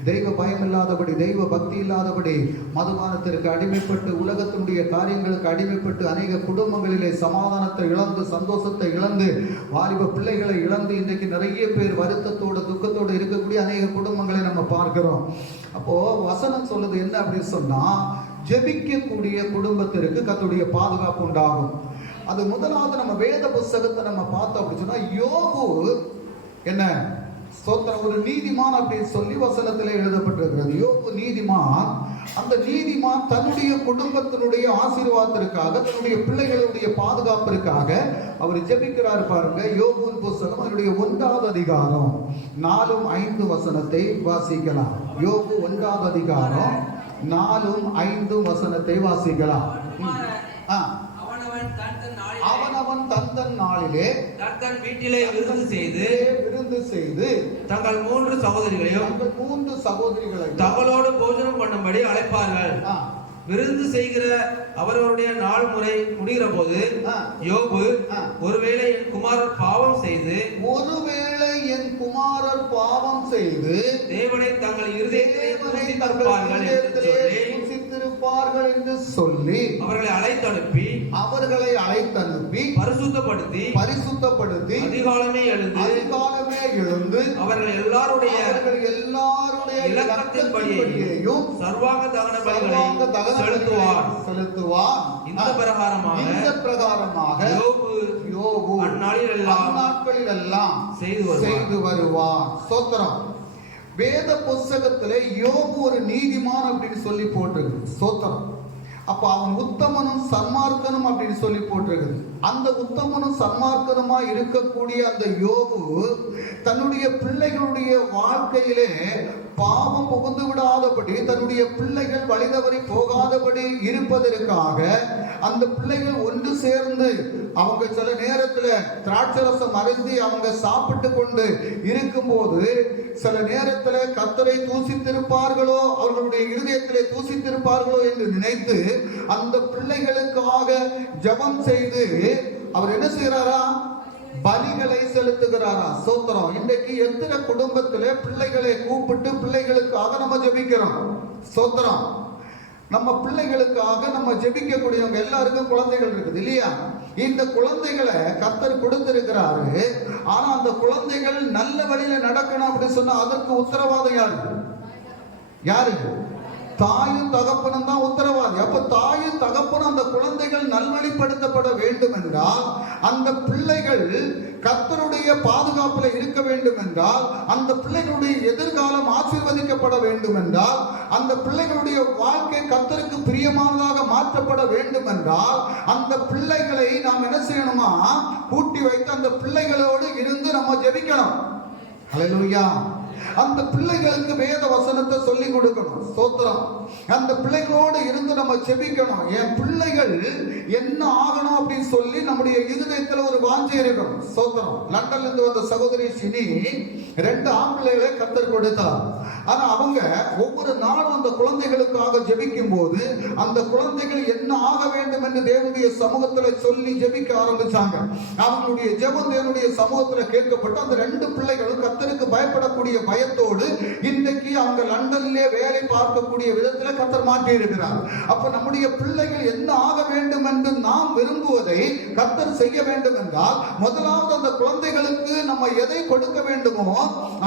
தெய்வ பயம் இல்லாதபடி, தெய்வ பக்தி இல்லாதபடி, மதுபானத்திற்கு அடிமைப்பட்டு, உலகத்தினுடைய காரியங்களுக்கு அடிமைப்பட்டு அநேக குடும்பங்களிலே சமாதானத்தை இழந்து, சந்தோஷத்தை இழந்து, வாலிப பிள்ளைகளை இழந்து இன்றைக்கு நிறைய பேர் வருத்தத்தோடு துக்கத்தோடு இருக்கக்கூடிய அநேக குடும்பங்களை நம்ம பார்க்கிறோம். அப்போ வசனம் சொல்லுது என்ன அப்படின்னு சொன்னா, ஜெபிக்கக்கூடிய குடும்பத்திற்கு கர்த்தருடைய பாதுகாப்பு உண்டாகும். அது முதலாவது நம்ம வேத புஸ்தகத்தை நம்ம பார்த்தோம் அப்படின்னு சொன்னா, யோபு என்ன ஸ்தோத்திரம் ஒரு நீதிமான் அப்படின்னு சொல்லி வசனத்தில் எழுதப்பட்டிருக்கிறது. யோபு நீதிமான். அந்த நீதிமான் தன்னுடைய குடும்பத்தினுடைய ஆசீர்வாதத்திற்காக, தன்னுடைய பிள்ளைகளுடைய பாதுகாப்பிற்காக அவர் ஜெபிக்கிறார். பாருங்க, யோபுவின் புஸ்தகம் அதனுடைய 1வது அதிகாரம் 4-5 வசனத்தை வாசிக்கலாம். யோபு 1வது அதிகாரம் 4-5 வசனத்தை வாசிக்கலாம். அவனவன் தன் நாளிலே தன் வீட்டிலே விருந்து செய்து தங்கள் 3 சகோதரிகளை தங்களோடு போஜனம் பண்ணும்படி அழைப்பார்கள். விருந்து செய்கிற அவர்களுடைய நாள் முறை முடிகிற போது யோபு, ஒருவேளை என் குமாரர் பாவம் செய்து தேவனை தங்கள் இருதயத்திலே தூஷித்திருப்பார்கள் என்று சொல்லி அவர்களை அழைத்தனுப்பி பரிசுத்தப்படுத்தி அதிகாலமே எழுந்து அவர்கள் எல்லாருடைய இலக்கத்தின்படியேயும் சர்வாங்க தகன பலிகளை செலுத்துவார். இந்த பிரகாரமாக யோபு அந்நாட்களிலெல்லாம் செய்து வருவார். ஸ்தோத்திரம். வேத புஸ்தகத்திலே யோபு ஒரு நீதிமான் அப்படின்னு சொல்லி போட்டிருக்கு. ஸ்தோத்திரம். அப்ப அவன் உத்தமனும் சன்மார்க்கனும் அப்படின்னு சொல்லி போட்டிருக்குது. அந்த உத்தமனும் சன்மார்க்கனுமா இருக்கக்கூடிய அந்த யோபு தன்னுடைய பிள்ளைகளுடைய வாழ்க்கையிலே பாவம் புகுந்து விடாதபடி தன்னுடைய பிள்ளைகள் வழிதவறி போகாதபடி இருப்பதற்காக அந்த பிள்ளைகள் ஒன்று சேர்ந்து அவங்க சில நேரத்துல திராட்சரசம் அருந்தி அவங்க சாப்பிட்டு கொண்டு இருக்கும்போது சில நேரத்துல கர்த்தரை தூசித்திருப்பார்களோ, அவர்களுடைய இருதயத்திலே தூசித்திருப்பார்களோ என்று நினைத்து அந்த பிள்ளைகளுக்காக ஜெபம் செய்து அவர் என்ன செய்யறாரா? பலிகளை செலுத்துகிறாரா? ஸ்தோத்திரம். இன்றைக்கு எத்தனை குடும்பத்திலே பிள்ளைகளை கூப்பிட்டு பிள்ளைகளுக்காக நம்ம ஜெபிக்கிறோம். ஸ்தோத்திரம். நம்ம பிள்ளைகளுக்காக நம்ம ஜெபிக்கக்கூடியவங்க எல்லாருக்கும் குழந்தைகள் இருக்குது இல்லையா? இந்த குழந்தைகளை கர்த்தர் கொடுத்திருக்கிறாரு. ஆனா அந்த குழந்தைகள் நல்ல வழியில நடக்கணும் அப்படின்னு சொன்னா அதற்கு உத்தரவாதம் யாரு? தாயும் தகப்பனும் தான் உத்தரவாதி. அப்ப தாயும் தகப்பனும் அந்த குழந்தைகள் நல்வழிப்படுத்தப்பட வேண்டும் என்றால், அந்த பிள்ளைகள் கர்த்தருடைய பாதுகாப்புல இருக்க வேண்டும் என்றால், அந்த பிள்ளைகளுடைய எதிர்காலம் ஆசீர்வதிக்கப்பட வேண்டும் என்றால், அந்த பிள்ளைகளுடைய வாழ்க்கை கர்த்தருக்கு பிரியமானதாக மாற்றப்பட வேண்டும் என்றால், அந்த பிள்ளைகளை நாம் என்ன செய்யணுமா? கூட்டி வைத்து அந்த பிள்ளைகளோடு இருந்து நம்ம ஜெபிக்கணும். ஹல்லேலூயா. அந்த பிள்ளைகளுக்கு வேத வசனத்தை சொல்லி கொடுக்கணும். ஸ்தோத்திரம். அந்த பிள்ளைகளோடு இருந்து நம்ம ஜெபிக்கணும். என் பிள்ளைகள் என்ன ஆகணும் அப்படின்னு சொல்லி நம்முடைய இருதயத்துல ஒரு வாஞ்சை இருக்கணும். ஸ்தோத்திரம். லண்டன்ல இருந்து வந்த சகோதரி சினி 2 ஆண் பிள்ளைகளை கர்த்தர் கொடுத்தார். ஆனா அவங்க ஒவ்வொரு நாளும் அந்த குழந்தைகளுக்காக ஜெபிக்கும் போது அந்த குழந்தைகள் என்ன ஆக வேண்டும் என்று தேவனுடைய சமூகத்துல சொல்லி ஜெபிக்க ஆரம்பிச்சாங்க. அவங்களுடைய ஜெபம் தேவனுடைய சமூகத்துல கேட்கப்பட்டு அந்த 2 பிள்ளைகளும் கர்த்தருக்கு பயப்படக்கூடிய பயத்தோடு இன்றைக்கு அவங்க லண்டன்ல வேலை பார்க்கக்கூடிய விதத்துல கர்த்தர் மாற்றி இருக்கிறார். அப்ப நம்முடைய பிள்ளைகள் என்ன ஆக வேண்டும் என்று நாம் விரும்புவதை கர்த்தர் செய்ய வேண்டும் என்றால், முதலாவது அந்த குழந்தைகளுக்கு நம்ம எதை கொடுக்க வேண்டுமோ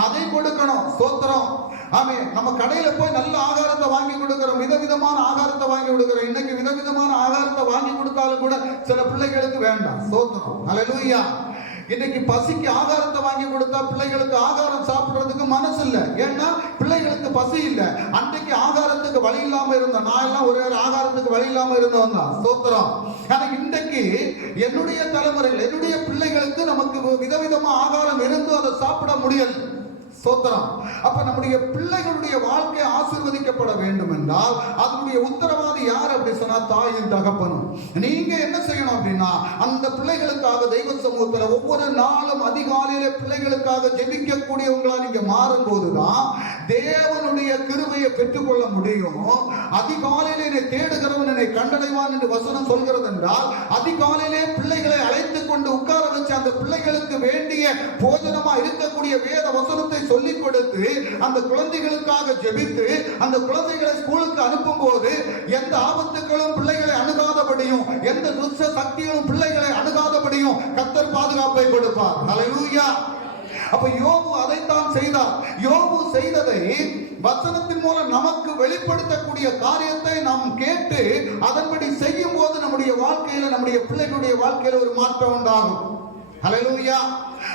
அதை கொடுக்கணும். ஸ்தோத்திரம். ஆமே. நம்ம கடையில போய் நல்ல ஆகாரத்தை வாங்கி கொடுக்கிறோம், விதவிதமான ஆகாரத்தை வாங்கி கொடுக்கிறோம். இன்னைக்கு விதவிதமான ஆகாரத்தை வாங்கி கொடுத்தாலும் கூட சில பிள்ளைகளுக்கு வேண்டாம். ஸ்தோத்திரம். ஹல்லேலூயா. இன்னைக்கு பசிக்கு ஆகாரத்தை வாங்கி கொடுத்தா பிள்ளைகளுக்கு ஆகாரம் சாப்பிடுறதுக்கு மனசு இல்லை. ஏன்னா பிள்ளைகளுக்கு பசி இல்லை. அன்றைக்கு ஆகாரத்துக்கு வழி இல்லாம இருந்தோம். நான் எல்லாம் ஒரு ஆகாரத்துக்கு வழி இல்லாம இருந்தோம் தான். ஸ்தோத்திரம். ஆனா இன்றைக்கு என்னுடைய தலைமுறையில் என்னுடைய பிள்ளைகளுக்கு நமக்கு விதவிதமா ஆகாரம் இருந்தும் அதை சாப்பிட முடியல. ஸ்தோத்திரம். அப்ப நம்முடைய பிள்ளைகளுடைய வாழ்க்கை ஆசீர்வதிக்கப்பட வேண்டும் என்றால் அதனுடைய உத்தரவாதி யார் அப்படி சொன்னா தாயும் தகப்பனும். நீங்க என்ன செய்யணும் அப்படின்னா அந்த பிள்ளைகளுக்காக தெய்வ சமூகத்துல ஒவ்வொரு நாளும் அதிகாலையில பிள்ளைகளுக்காக ஜெபிக்கக்கூடியவங்களா நீங்க மாறும் போதுதான் தேவனுடைய கிருபையை பெற்றுக்கொள்ள முடியும். அதிகாலையில என்னை தேடுகிறவன் என்னை கண்டடைவான் என்று வசனம் சொல்கிறது என்றால், அதிகாலையிலே பிள்ளைகளை அழைத்துக் கொண்டு உட்கார வச்சு அந்த பிள்ளைகளுக்கு வேண்டிய போஜனமா இருக்கக்கூடிய வேத வசனத்தை சொல்லிக் கொடுத்து அந்த குழந்தைகளுக்காக ஜெபித்து அந்த குழந்தைகளை ஸ்கூலுக்கு அனுப்பும் போது எந்த ஆபத்துகளும் பிள்ளைகளை அணுகாதபடியும் எந்த துஷ்ட சக்திகளும் பிள்ளைகளை அணுகாதபடியும் கர்த்தர் பாதுகாப்பை கொடுப்பார். ஹல்லேலூயா. அப்ப யோபு அதைத்தான் செய்தார். யோபு செய்ததை வசனத்தின் மூலம் நமக்கு வெளிப்படுத்தக்கூடிய காரியத்தை நாம் கேட்டு அதன்படி செய்யும் போது நம்முடைய வாழ்க்கையில நம்முடைய பிள்ளைகளுடைய வாழ்க்கையில ஒரு மாற்றம் உண்டாகும். ஹல்லேலூயா.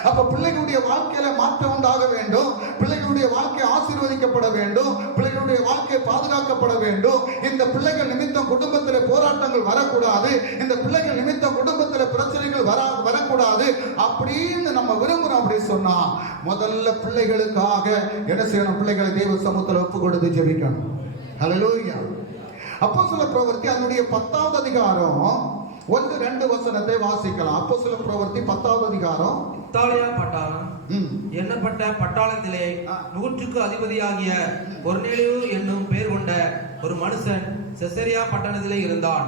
அப்ப பிள்ளைகளுடைய வாழ்க்கையில மாற்றம் உண்டாக வேண்டும். பிள்ளைகளுடைய வாழ்க்கை ஆசீர்வதிக்கப்பட வேண்டும். பிள்ளைகளுடைய வாழ்க்கை பாதுகாக்கப்பட வேண்டும். இந்த பிள்ளைகள் நிமித்தம் குடும்பத்தில் போராட்டங்கள் வரக்கூடாது. இந்த பிள்ளைகள் நிமித்தம் குடும்பத்தில் பிரச்சனைகள் வரக்கூடாது அப்படின்னு நம்ம விரும்புறோம். அப்படி சொன்னா முதல்ல பிள்ளைகளுக்காக என்ன செய்யணும்? பிள்ளைகளை தேவ சமூகத்தில் ஒப்பு கொடுத்து ஜெபிக்கணும். ஹல்லேலூயா. அப்போஸ்தலர் பிரவர்த்தி அதனுடைய 10வது அதிகாரம் 1-2 வசனத்தை வாசிக்கலாம். அப்போஸ்தலர் பிரவர்த்தி 10வது அதிகாரம். இத்தாலியா பட்டாளம் எண்ணப்பட்ட பட்டாளத்திலே 100க்கு அதிபதியாகிய கொர்நேலியு என்னும் பேர் கொண்ட ஒரு மனுஷன் செசரியா பட்டணத்திலே இருந்தான்.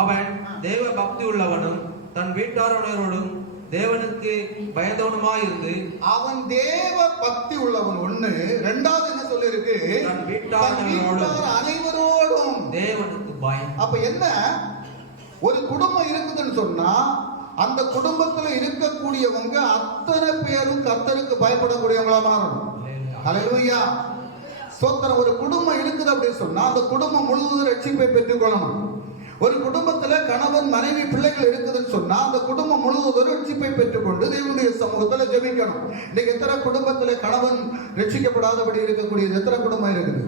அவன் தேவ பக்தி உள்ளவனும் தன் வீட்டாரோடும் தேவனுக்கு பயந்தவனுமாயிருந்து, அவன் தேவ பக்தி உள்ளவன் ஒண்ணு. இரண்டாவது என்ன சொல்லி இருக்கு? தன் வீட்டார் அனைவரோடும் தேவனுக்கு பயம். அப்ப என்ன? ஒரு குடும்பம் இருக்குதுன்னு சொன்னா அந்த குடும்பத்துல இருக்கக்கூடியவங்க அத்தனை பேரும் கர்த்தருக்கு பயப்படக்கூடியவங்களா மாறணும். ஹல்லேலூயா. ஸ்தோத்திரம். ஒரு குடும்பம் இருக்குது அப்படின்னு சொன்னா அந்த குடும்பம் முழுவதும் ரட்சிப்பை பெற்றுக் கொள்ளணும். ஒரு குடும்பத்துல கணவன் மனைவி பிள்ளைகள் இருக்குதுன்னு சொன்னா அந்த குடும்பம் முழுவதும் ரட்சிப்பை பெற்றுக்கொண்டு தேவனுடைய சமூகத்துல ஜெபிக்கணும். இன்னைக்கு எத்தனை குடும்பத்துல கணவன் ரட்சிக்கப்படாதபடி இருக்கக்கூடியது எத்தனை குடும்பம் இருக்குது?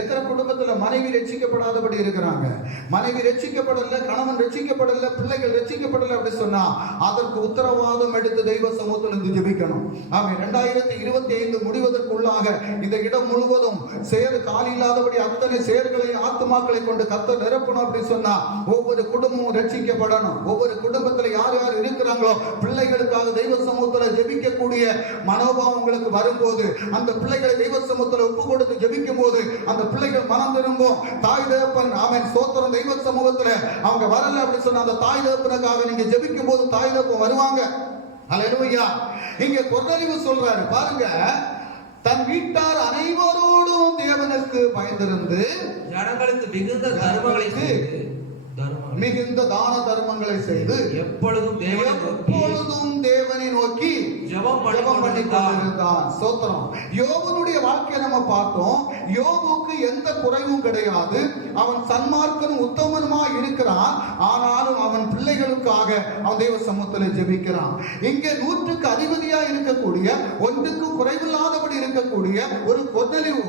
எத்தனை குடும்பத்துல மனைவி ரட்சிக்கப்படாதபடி இருக்கிறாங்க. மனைவி ரட்சிக்கப்படல, கணவன் ரட்சிக்கப்படல, பிள்ளைகள் ரட்சிக்கப்படல அப்படி சொன்னா அதற்கு உத்தரவாதம் எடுத்து தெய்வ சமூகத்தில் இருந்து ஜெபிக்கணும். ஆமென். 2025 முடிவதற்குள்ளாக இந்த இடம் முழுவதும் சேர் காலி இல்லாதபடி அத்தனை சேர்களை ஆத்துமாக்களை கொண்டு கர்த்தர் நிரப்பணும் அப்படி சொன்னா ஒவ்வொரு குடும்பமும் ரட்சிக்கப்படணும். ஒவ்வொரு குடும்பத்துல யார் யார் இருக்கிறாங்களோ பிள்ளைகளுக்காக தெய்வ சமூகத்தில் ஜெபிக்கக்கூடிய மனோபாவம் உங்களுக்கு வரும்போது, அந்த பிள்ளைகளை தெய்வ சமூகத்தில் ஒப்பு கொடுத்து ஜெபிக்கும் போது அந்த பிள்ளைகள் மனம் திரும்பும். தாய் தகப்பன் ஆமென் ஸ்தோத்திரம் தெய்வ சமூகத்துல அவங்க வரல அப்படி சொன்ன அந்த தாய் தகப்பனுக்காக நீங்க ஜெபிக்கும் போது தாய் தகப்பன் வருவாங்க. அல்லேலூயா. இங்க கொர்நேலியு சொல்றாரு பாருங்க, தன் வீட்டார் அனைவரோடும் தேவனுக்கு பயந்திருந்து ஜனங்களுக்கு மிகுந்த தான தர்மங்களை செய்து எப்பொழுதும் தேவனை நோக்கி ஜெபம் பண்ணி கொண்டிருந்தான். ஸ்தோத்திரம். யோபுனுடைய வாழ்க்கையை நம்ம பார்த்தோம். யோபுக்கு எந்த குறைவும் கிடையாது. அவன் சன்மார்க்கனும் உத்தமனுமா இருக்கிறான். ஆனாலும் அவன் பிள்ளைகளுக்காக அவன் தெய்வ சமூகத்தில் ஜெபிக்கிறான். இங்கே 100க்கு அதிபதியா இருக்கக்கூடிய, ஒன்றுக்கு குறைவில்லாதபடி இருக்கக்கூடிய ஒரு கொர்நேலியு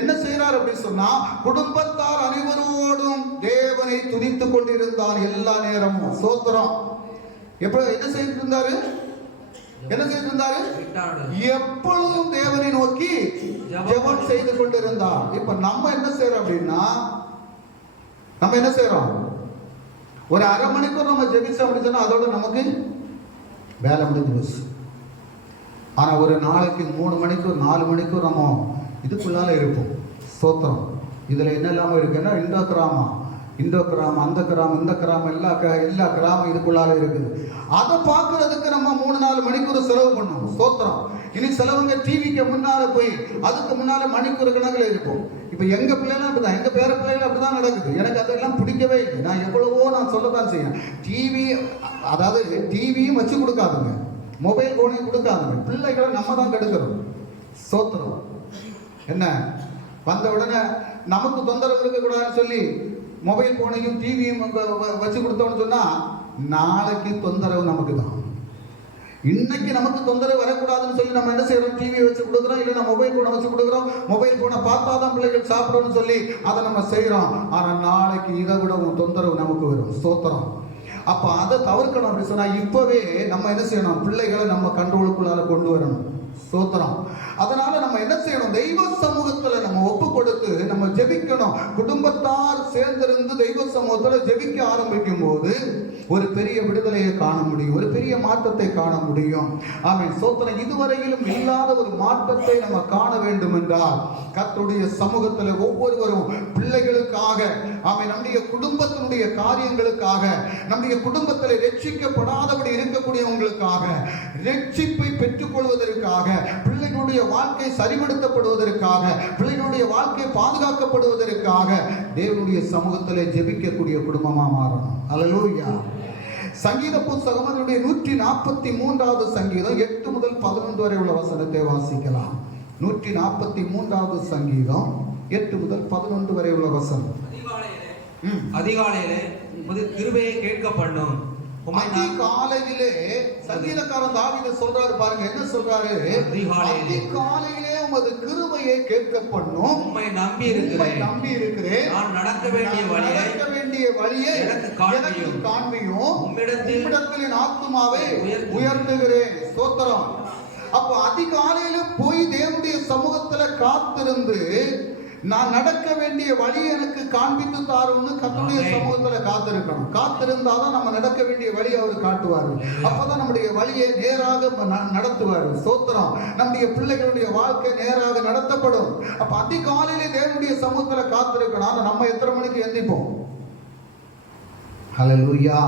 என்ன செய்யறார் அப்படி சொன்னா, குடும்பத்தார் அனைவரோடும் தேவனை துதித்துக் கொண்டிருந்தான் எல்லா நேரமும். ஸ்தோத்திரம். என்ன செய்து இருந்தாரு? எப்பொழுதும் தேவனை நோக்கி ஜெபம் செய்து கொண்டிருந்தார். இப்ப நம்ம என்ன செய்யறோம் அப்படின்னா, நம்ம என்ன செய்யறோம்? ஒரு அரை மணிக்கூர் நம்ம ஜெபிச்சோம் அப்படின்னு சொன்னா அதோட நமக்கு வேலை முடிஞ்சு போச்சு. ஆனா ஒரு நாளைக்கு 3 மணிக்கூர் 4 மணிக்கூர் நம்ம இதுக்குள்ளால இருப்போம். ஸ்தோத்திரம். இதுல என்ன இல்லாம இருக்குன்னா இந்தோ கிராமம் அந்த கிராமம் இந்த கிராமம் எல்லா கிராமம் இதுக்குள்ளால இருக்குது. அதை பார்க்கறதுக்கு நம்ம 3-4 மணிக்கூர் செலவு பண்ணுவோம். ஸ்தோத்திரம். இனி செலவுங்க டிவிக்கு முன்னால போய் அதுக்கு முன்னால மணிக்கூர் கணக்கில் இருக்கும். இப்ப எங்க பிள்ளைகளும் அப்படிதான், எங்க பேர பிள்ளைகளும் அப்படிதான் நடக்குது. எனக்கு அதெல்லாம் பிடிக்கவே இல்லை. நான் எவ்வளவோ நான் சொல்லத்தான் செய்யறேன். டிவியும் வச்சு கொடுக்காதுங்க, மொபைல் போனையும் கொடுக்காதுங்க. பிள்ளைகளை நம்ம தான் கெடுக்கிறோம். ஸ்தோத்திரம். என்ன வந்த உடனே நமக்கு தொந்தரவு இருக்கக்கூடாதுன்னு சொல்லி மொபைல் போனையும் டிவியும் வச்சு கொடுத்தோம்னு சொன்னா நாளைக்கு தொந்தரவு நமக்கு தான். இன்னைக்கு நமக்கு தொந்தரவு வரக்கூடாதுன்னு சொல்லி நம்ம என்ன செய்யறோம்? டிவியை வச்சு கொடுக்குறோம், இல்லைன்னா மொபைல் போனை வச்சு கொடுக்குறோம். மொபைல் போனை பார்த்தாதான் பிள்ளைகள் சாப்பிடணும்னு சொல்லி அதை நம்ம செய்யறோம். ஆனா நாளைக்கு இதை விட தொந்தரவு நமக்கு வரும். ஸ்தோத்திரம். அப்ப அதை தவிர்க்கணும் அப்படி சொன்னா இப்பவே நம்ம என்ன செய்யணும்? பிள்ளைகளை நம்ம கண்ட்ரோலுக்குள்ளால கொண்டு வரணும். ஸ்தோத்திரம். அதனால நம்ம என்ன செய்யணும்? தெய்வ சமூகத்துல நம்ம ஒப்பு கொடுத்து நம்ம ஜெபிக்கணும். குடும்பத்தார் சேர்ந்திருந்து தெய்வ சமூகத்துல ஜெபிக்க ஆரம்பிக்கும் போது ஒரு பெரிய விடுதலையை காண முடியும், ஒரு பெரிய மாற்றத்தை காண முடியும். ஆமென். ஸ்தோத்திரம். இதுவரையிலும் இல்லாத ஒரு மாற்றத்தை நம்ம காண வேண்டும் என்றால் கர்த்தருடைய சமூகத்துல ஒவ்வொருவரும் பிள்ளைகளுக்காக, ஆமென், நம்முடைய குடும்பத்தினுடைய காரியங்களுக்காக, நம்முடைய குடும்பத்தில் ரட்சிக்கப்படாதபடி இருக்கக்கூடியவங்களுக்காக, ரட்சிப்பை பெற்றுக் கொள்வதற்காக, பிள்ளைகளுடைய வாழ்க்கை சரிபடுத்தப்படுவதற்காக, பிள்ளைகளுடைய வாழ்க்கை பாதுகாக்கப்படுவதற்காக தேவனுடைய சமூகத்திலே ஜெபிக்கக்கூடிய குடும்பமா மாறணும். அல்லேலூயா. சங்கீத புத்தகம் 143வது சங்கீதம் 8 முதல் 11 வரை உள்ள வசனத்தை வாசிக்கலாம். 143வது சங்கீதம் 8 முதல் 11 வரை உள்ள வசனம். அதிகாலையிலே கிருபையை கேட்க பண்ணும். அதிகாலையிலே சங்கீதக்காரன் தாவீது சொல்றாரு பாருங்க, என்ன சொல்றாரு? அதிகாலையிலே உமது கிருபையை கேட்க பண்ணும். உம்மை நம்பி இருக்கிறேன். நான் நடக்க வேண்டிய வழியை எனக்கு காண்பியும். உம்மிடத்தில் என் ஆத்துமாவை உயர்த்துகிறேன். ஸ்தோத்திரம். அப்ப அதிகாலையில போய் தேவனுடைய சமூகத்துல காத்திருந்து நான் நடக்க வேண்டிய வழி எனக்கு காண்பித்து தாருன்னு கர்த்தருடைய சமூகத்துல காத்திருக்கணும். காத்திருந்தாதான் நம்ம நடக்க வேண்டிய வழி அவர் காட்டுவாரு. அப்பதான் நம்முடைய வழியை நேராக நடத்துவாரு. ஸ்தோத்திரம். நம்முடைய பிள்ளைகளுடைய வாழ்க்கை நேராக நடத்தப்படும். அப்ப அதிகாலையிலே தேவனுடைய சமூகத்துல காத்திருக்கணும். ஆனா நம்ம எத்தனை மணிக்கு எந்திப்போம்? ஹல்லேலூயா.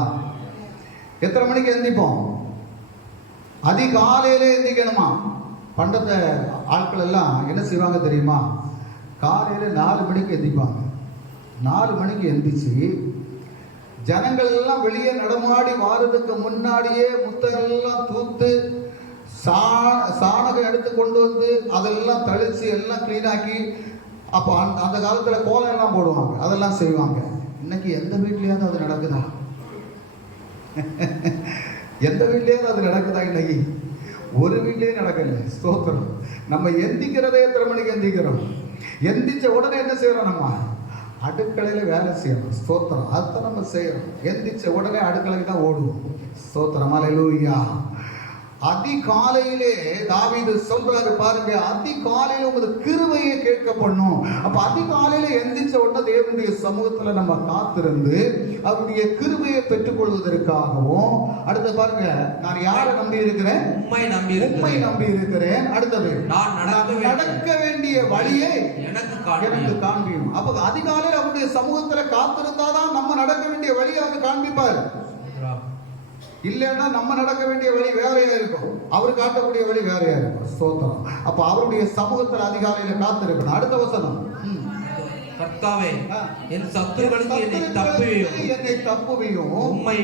எத்தனை மணிக்கு எந்திப்போம்? அதிகாலையிலே எந்திக்கணுமா? பண்டத்தை ஆட்கள் எல்லாம் என்ன செய்வாங்க தெரியுமா? காலையில் 4 மணிக்கு எந்திப்பாங்க. 4 மணிக்கு எந்திரிச்சு ஜனங்கள் எல்லாம் வெளியே நடமாடி வாரதுக்கு முன்னாடியே முத்தெல்லாம் தூத்து சாணகம் எடுத்து கொண்டு வந்து அதெல்லாம் தெளித்து எல்லாம் கிளீனாக்கி, அப்போ அந்த காலத்தில் கோலம் எல்லாம் போடுவாங்க, அதெல்லாம் செய்வாங்க. இன்னைக்கு எந்த வீட்லேயாவது அது நடக்குதா? எந்த வீட்லேயாவது அது நடக்குதா? இன்னைக்கு ஒரு வீட்லேயும் நடக்கல. ஸ்தோத்திரம். நம்ம எந்திக்கிறதே எத்தனை மணிக்கு எந்திக்கிறோம்? எந்திரிச்ச உடனே என்ன செய்யறோம்? நம்ம அடுக்கலையில வேலை செய்யணும். ஸ்தோத்திரம். அதுதான் நம்ம செய்யறோம். எந்திரிச்ச உடனே அடுக்கலைக்கு தான் ஓடுவோம். ஸ்தோத்திரம். அல்லேலூயா. அதிகாலையிலே தாவீது சொல்றாரு பாருங்க, அதிகாலையில உமது கிருபையை கேட்க பண்ணும். அப்ப அதிகாலையில எந்திரிச்ச உடனே தேவனுடைய சமூகத்துல நம்ம காத்திருந்து அவருடைய கிருபையை பெற்றுக் கொள்வதற்காகவும், அடுத்து பாருங்க, நான் யாரை நம்பி இருக்கிறேன்? உம்மை நம்பி இருக்கிறேன். அடுத்தது, நான் நடக்க வேண்டிய வழியை எனக்கு காண்பியும். அப்ப அதிகாலையில் அவருடைய சமூகத்துல காத்திருந்தாதான் நம்ம நடக்க வேண்டிய வழியை அவர் காண்பிப்பார். இல்லைன்னா நம்ம நடக்க வேண்டிய வழி வேறையா இருக்கும், அவர் காட்டக்கூடிய வழி வேறையா இருக்கும். ஸ்தோத்திரம். அப்ப அவருடைய சமூகத்தில் அதிகாலையில காத்திருக்கணும். அடுத்த வசனம், கர்த்தாவே என் சத்துருக்களுக்கு என்னை தப்புவியும் உம்மை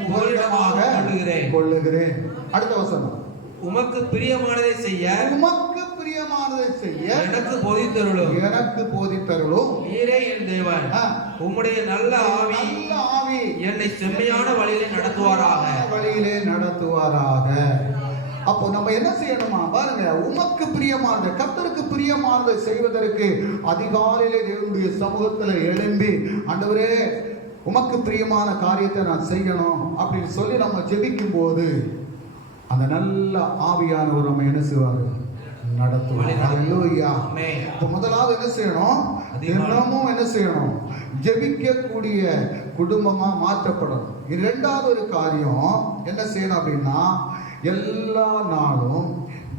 புகலிடமாக கொள்ளுகிறேன். அடுத்த வசனம், உமக்கு பிரியமானதை செய்ய எனக்கு போதித்தருளும் நீரே என் தேவன். உம்முடைய நல்ல ஆவி என்னை செம்மையான வழியிலே நடத்துவாராக. அப்போ நம்ம என்ன செய்யணுமா பாருங்க, உமக்கு பிரியமானது, கர்த்தருக்கு பிரியமானதை செய்வதற்கு அதிகாலையிலே தேவனுடைய சமூகத்துல எழும்பி, ஆண்டவரே உமக்கு பிரியமான காரியத்தை நான் செய்யணும் அப்படின்னு சொல்லி நம்ம ஜெபிக்கும் போது அந்த நல்ல ஆவியானவர் நம்ம என்ன செய்வாரு? நடத்துவார். அல்லேலூயா. அப்ப முதலாவது என்ன செய்யணும்? தினமும் என்ன செய்யணும்? ஜெபிக்கக்கூடிய குடும்பமா மாற்றப்படும். இரண்டாவது ஒரு காரியம் என்ன செய்யணும் அப்படின்னா, எல்லா நாளும்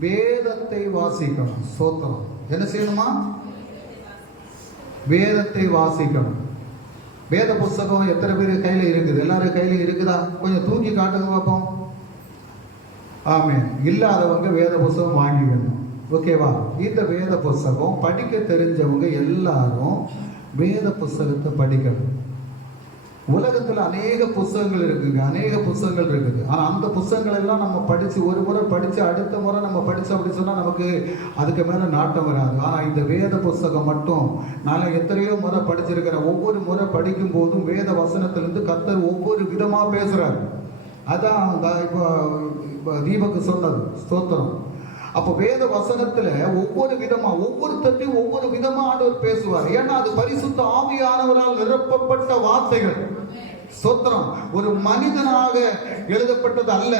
வேதத்தை வாசிக்கணும். ஸ்தோத்திரம். என்ன செய்யணுமா? வேதத்தை வாசிக்கணும். வேத புஸ்தகம் எத்தனை பேர் கையில இருக்குது? எல்லாரும் கையில இருக்குதா? கொஞ்சம் தூக்கி காட்டுங்க பார்ப்போம். ஆமென். இல்லாதவங்க வேத புஸ்தகம் வாங்கிக்கணும். ஓகேவா? இந்த வேத புஸ்தகம் படிக்க தெரிஞ்சவங்க எல்லாரும் வேத புஸ்தகத்தை படிக்கணும். உலகத்துல அநேக புஸ்தகங்கள் இருக்குங்க, அநேக புஸ்தகங்கள் இருக்குது. ஆனா அந்த புஸ்தகங்கள் எல்லாம் நம்ம படிச்சு ஒரு முறை படிச்சு அடுத்த முறை நம்ம படிச்சு அப்படி சொன்னா நமக்கு அதுக்கு மேல நாட்டம் வராது. ஆனா இந்த வேத புஸ்தகம் மட்டும் நான் எத்தனையோ முறை படிச்சிருக்கிறேன். ஒவ்வொரு முறை படிக்கும் போதும் வேத வசனத்திலிருந்து கர்த்தர் ஒவ்வொரு விதமா பேசுறாரு. அதான் இப்போ தீபக்கு சொன்னது. ஸ்தோத்திரம். அப்ப வேத வசனத்துல ஒவ்வொரு விதமா ஒவ்வொருத்தையும் ஒவ்வொரு விதமா ஆண்டவர் பேசுவார். ஏன்னா அது பரிசுத்த ஆவியானவரால் நிரப்பப்பட்ட வார்த்தைகள். ஸ்தோத்திரம். ஒரு மனிதனாக எழுதப்பட்டது அல்ல,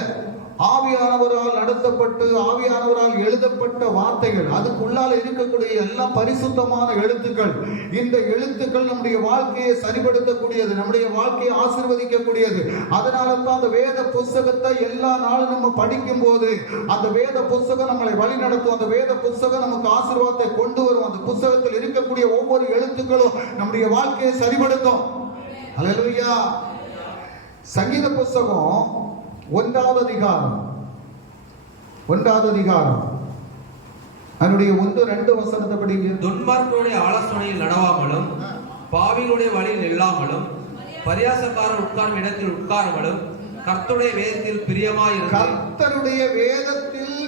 ஆவியானவரால் நடத்தப்பட்டு ஆவியானவரால் எழுதப்பட்ட வார்த்தைகள். அதுக்குள்ளால இருக்கக்கூடிய எல்லாம் பரிசுத்தமான எழுத்துக்கள். இந்த எழுத்துக்கள் நம்முடைய வாழ்க்கையை சரிபடுத்தக்கூடியது, நம்முடைய வாழ்க்கையை ஆசீர்வதிக்கக்கூடியது. அதனால தான் அந்த வேத புஸ்தகத்தை எல்லா நாளும் நம்ம படிக்கும் போது அந்த வேத புஸ்தகம் நம்மளை வழி நடத்தும். அந்த வேத புஸ்தகம் நமக்கு ஆசீர்வாதத்தை கொண்டு வரும். அந்த புஸ்தகத்தில் இருக்கக்கூடிய ஒவ்வொரு எழுத்துக்களும் நம்முடைய வாழ்க்கையை சரிபடுத்தும். அல்லேலூயா. சங்கீத புஸ்தகம் 1வது அதிகாரம் அதனுடைய 1-2 வசனத்தை படிங்க. துன்மார்க்கருடைய ஆலோசனையில் நடவாமலும் பாவிகளுடைய வழியில் இல்லாமலும் பரியாசக்காரர் உட்காரும் இடத்தில் உட்காராமலும் கர்த்தருடைய வேதத்தில்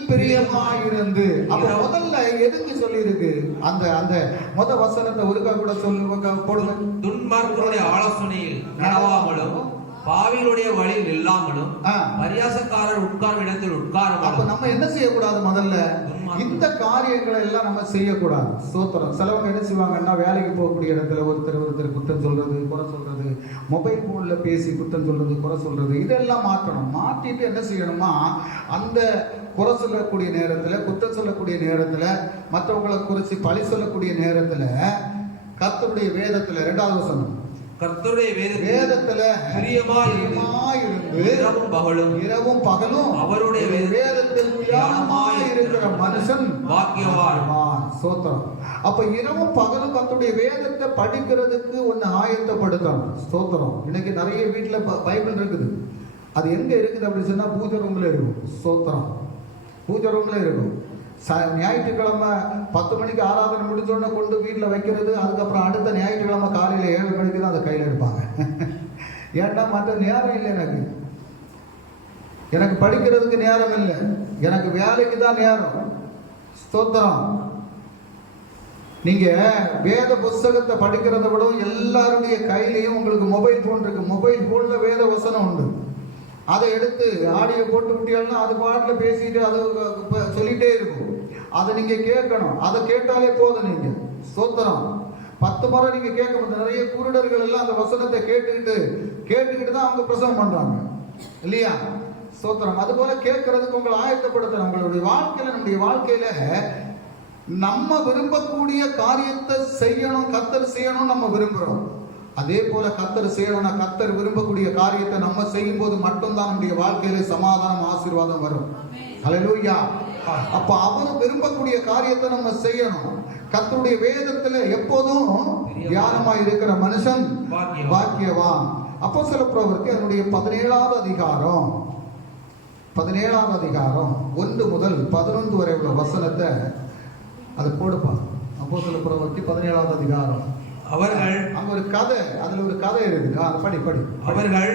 பிரியமாயிருந்து. அப்ப முதல்ல எதுக்கு சொல்லி இருக்கு? அந்த முத வசனத்தை ஒருக்கா கூட சொல்லுங்க, போடுங்க. துன்மார்க்கருடைய ஆலோசனையில் நடவாமலும் பாவிகளுடைய வழியில் இல்லாமலும் பரியாசக்காரர் உட்காரும் இடத்தில் உட்காரும். அப்ப நம்ம என்ன செய்யக்கூடாது? முதல்ல இந்த காரியங்களை எல்லாம் நம்ம செய்யக்கூடாது. ஸ்தோத்திரம். சிலவங்க என்ன செய்வாங்கன்னா, வேலைக்கு போகக்கூடிய இடத்துல ஒருத்தர் குற்றம் சொல்றது, குறை சொல்றது, மொபைல் போன்ல பேசி குற்றம் சொல்றது, குறை சொல்றது, இதெல்லாம் மாற்றணும். மாற்றிட்டு என்ன செய்யணுமா, அந்த குறை சொல்லக்கூடிய நேரத்துல, குற்றம் சொல்லக்கூடிய நேரத்துல, மற்றவங்களை குறித்து பழி சொல்லக்கூடிய நேரத்துல கர்த்தருடைய வேதத்துல 2வது வசனம், கர்த்தருடைய வேதத்துல பிரியமாயிருந்து இரவும் பகலும் அவருடைய வேதத்தில் தியானமாய் இருக்கிற மனுஷன் பாக்கியவான். ஸ்தோத்திரம். அப்ப இரவும் பகலும் கர்த்தருடைய வேதத்தை படிக்கிறதுக்கு ஒன்னு ஆயத்தப்படுத்தணும். ஸ்தோத்திரம். இன்னைக்கு நிறைய வீட்டுல பைபிள் இருக்குது. அது எங்க இருக்குது அப்படின்னு சொன்னா பூஜை ரூம்ல இருக்கும். ஸ்தோத்திரம். பூஜை ரூம்ல இருக்கும். ஞாயிற்றுக்கிழமை 10 மணிக்கு ஆராதனை முடிஞ்சோடனே கொண்டு வீட்டில் வைக்கிறது. அதுக்கப்புறம் அடுத்த ஞாயிற்றுக்கிழமை காலையில் 7 மணிக்கு தான் அதை கையில் எடுப்பாங்க. ஏன்டா மற்ற நேரம் இல்லை, எனக்கு படிக்கிறதுக்கு நேரம் இல்லை, எனக்கு வேலைக்கு தான் நேரம். ஸ்தோத்திரம். நீங்க வேத புஸ்தகத்தை படிக்கிறத விட எல்லாருடைய கையிலையும் உங்களுக்கு மொபைல் போன் இருக்கு. மொபைல் போன்ல வேத வசனம் உண்டு. அதை எடுத்து ஆடியோ போட்டு விட்டீங்கன்னா அது பாட்டில் பேசிட்டு அது சொல்லிட்டே இருக்கும். அதை நீங்க கேட்கணும். அதை கேட்டாலே போதும். நீங்க ஸ்தோத்திரம். 10 முறை நீங்க கேட்கும்போது நிறைய குருடர்கள் எல்லாம் அந்த வசனத்தை கேட்டுக்கிட்டு தான் அவங்க பிரசவம் பண்றாங்க இல்லையா? ஸ்தோத்திரம். அது போல கேட்கறதுக்கு உங்களை ஆயத்தப்படுத்த உங்களுடைய வாழ்க்கையில, நம்முடைய வாழ்க்கையில நம்ம விரும்பக்கூடிய காரியத்தை செய்யணும், கர்த்தர் செய்யணும் நம்ம விரும்புறோம். அதே போல கர்த்தர் செய்யணும்னா கர்த்தர் விரும்பக்கூடிய காரியத்தை நம்ம செய்யும் போது மட்டும்தான் நம்முடைய வாழ்க்கையில சமாதானம், ஆசீர்வாதம் வரும். ஹல்லேலூயா. அப்ப அவர் விரும்பக்கூடிய காரியத்தை நம்ம செய்யணும். கர்த்தருடைய வேதத்துல எப்போதும் தியானமாய் இருக்கிற மனுஷன் பாக்கியவான். அப்போஸ்தலர் பிரவர்த்தி அதனுடைய 17வது அதிகாரம் 1 முதல் 11 வரை உள்ள வசனத்தை அதை போடுப்பா. அப்போஸ்தலர் பிரவர்த்தி 17வது அதிகாரம். அவர்கள் அங்க ஒரு கதை, அதுல ஒரு கதை இருக்கு. அது படி. அவர்கள்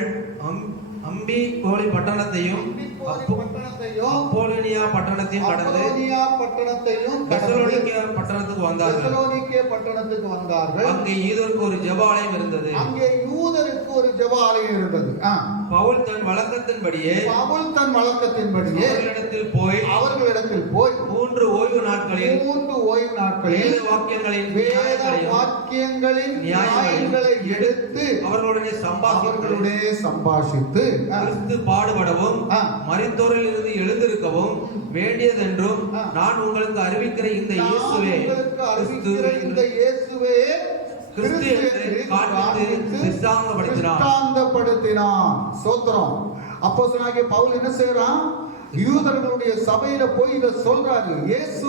அம்பி போலி பட்டணத்தையும் அப்போலோனியா பட்டணத்தையும் கடந்து தெசலோனிக்கே பட்டணத்துக்கு வந்தார்கள். அங்கே யூதருக்கு ஒரு ஜெபாலயம் இருந்தது. பவுல் தன் வழக்கத்தின்படியே அவர்களிடத்தில் போய் 3 ஓய்வு நாட்களில் வாக்கியங்களின் நியாயங்களை எடுத்து அவர்களுடைய சம்பாஷித்து கிறிஸ்து பாடுபடவும் மரித்தோரில் இருந்து எழுந்திருக்கவும் வேண்டியதென்றும் நான் உங்களுக்கு அறிவிக்கிற இந்த இயேசுவே கிறிஸ்து என்று காண்பித்து சித்தாந்தப்படுத்தினான். ஸ்தோத்திரம். அப்போஸ்தலனாகிய பவுல் என்ன செய்றான்? யூதர்களுடைய சபையில போய் இத சொல்றாரு. இயேசு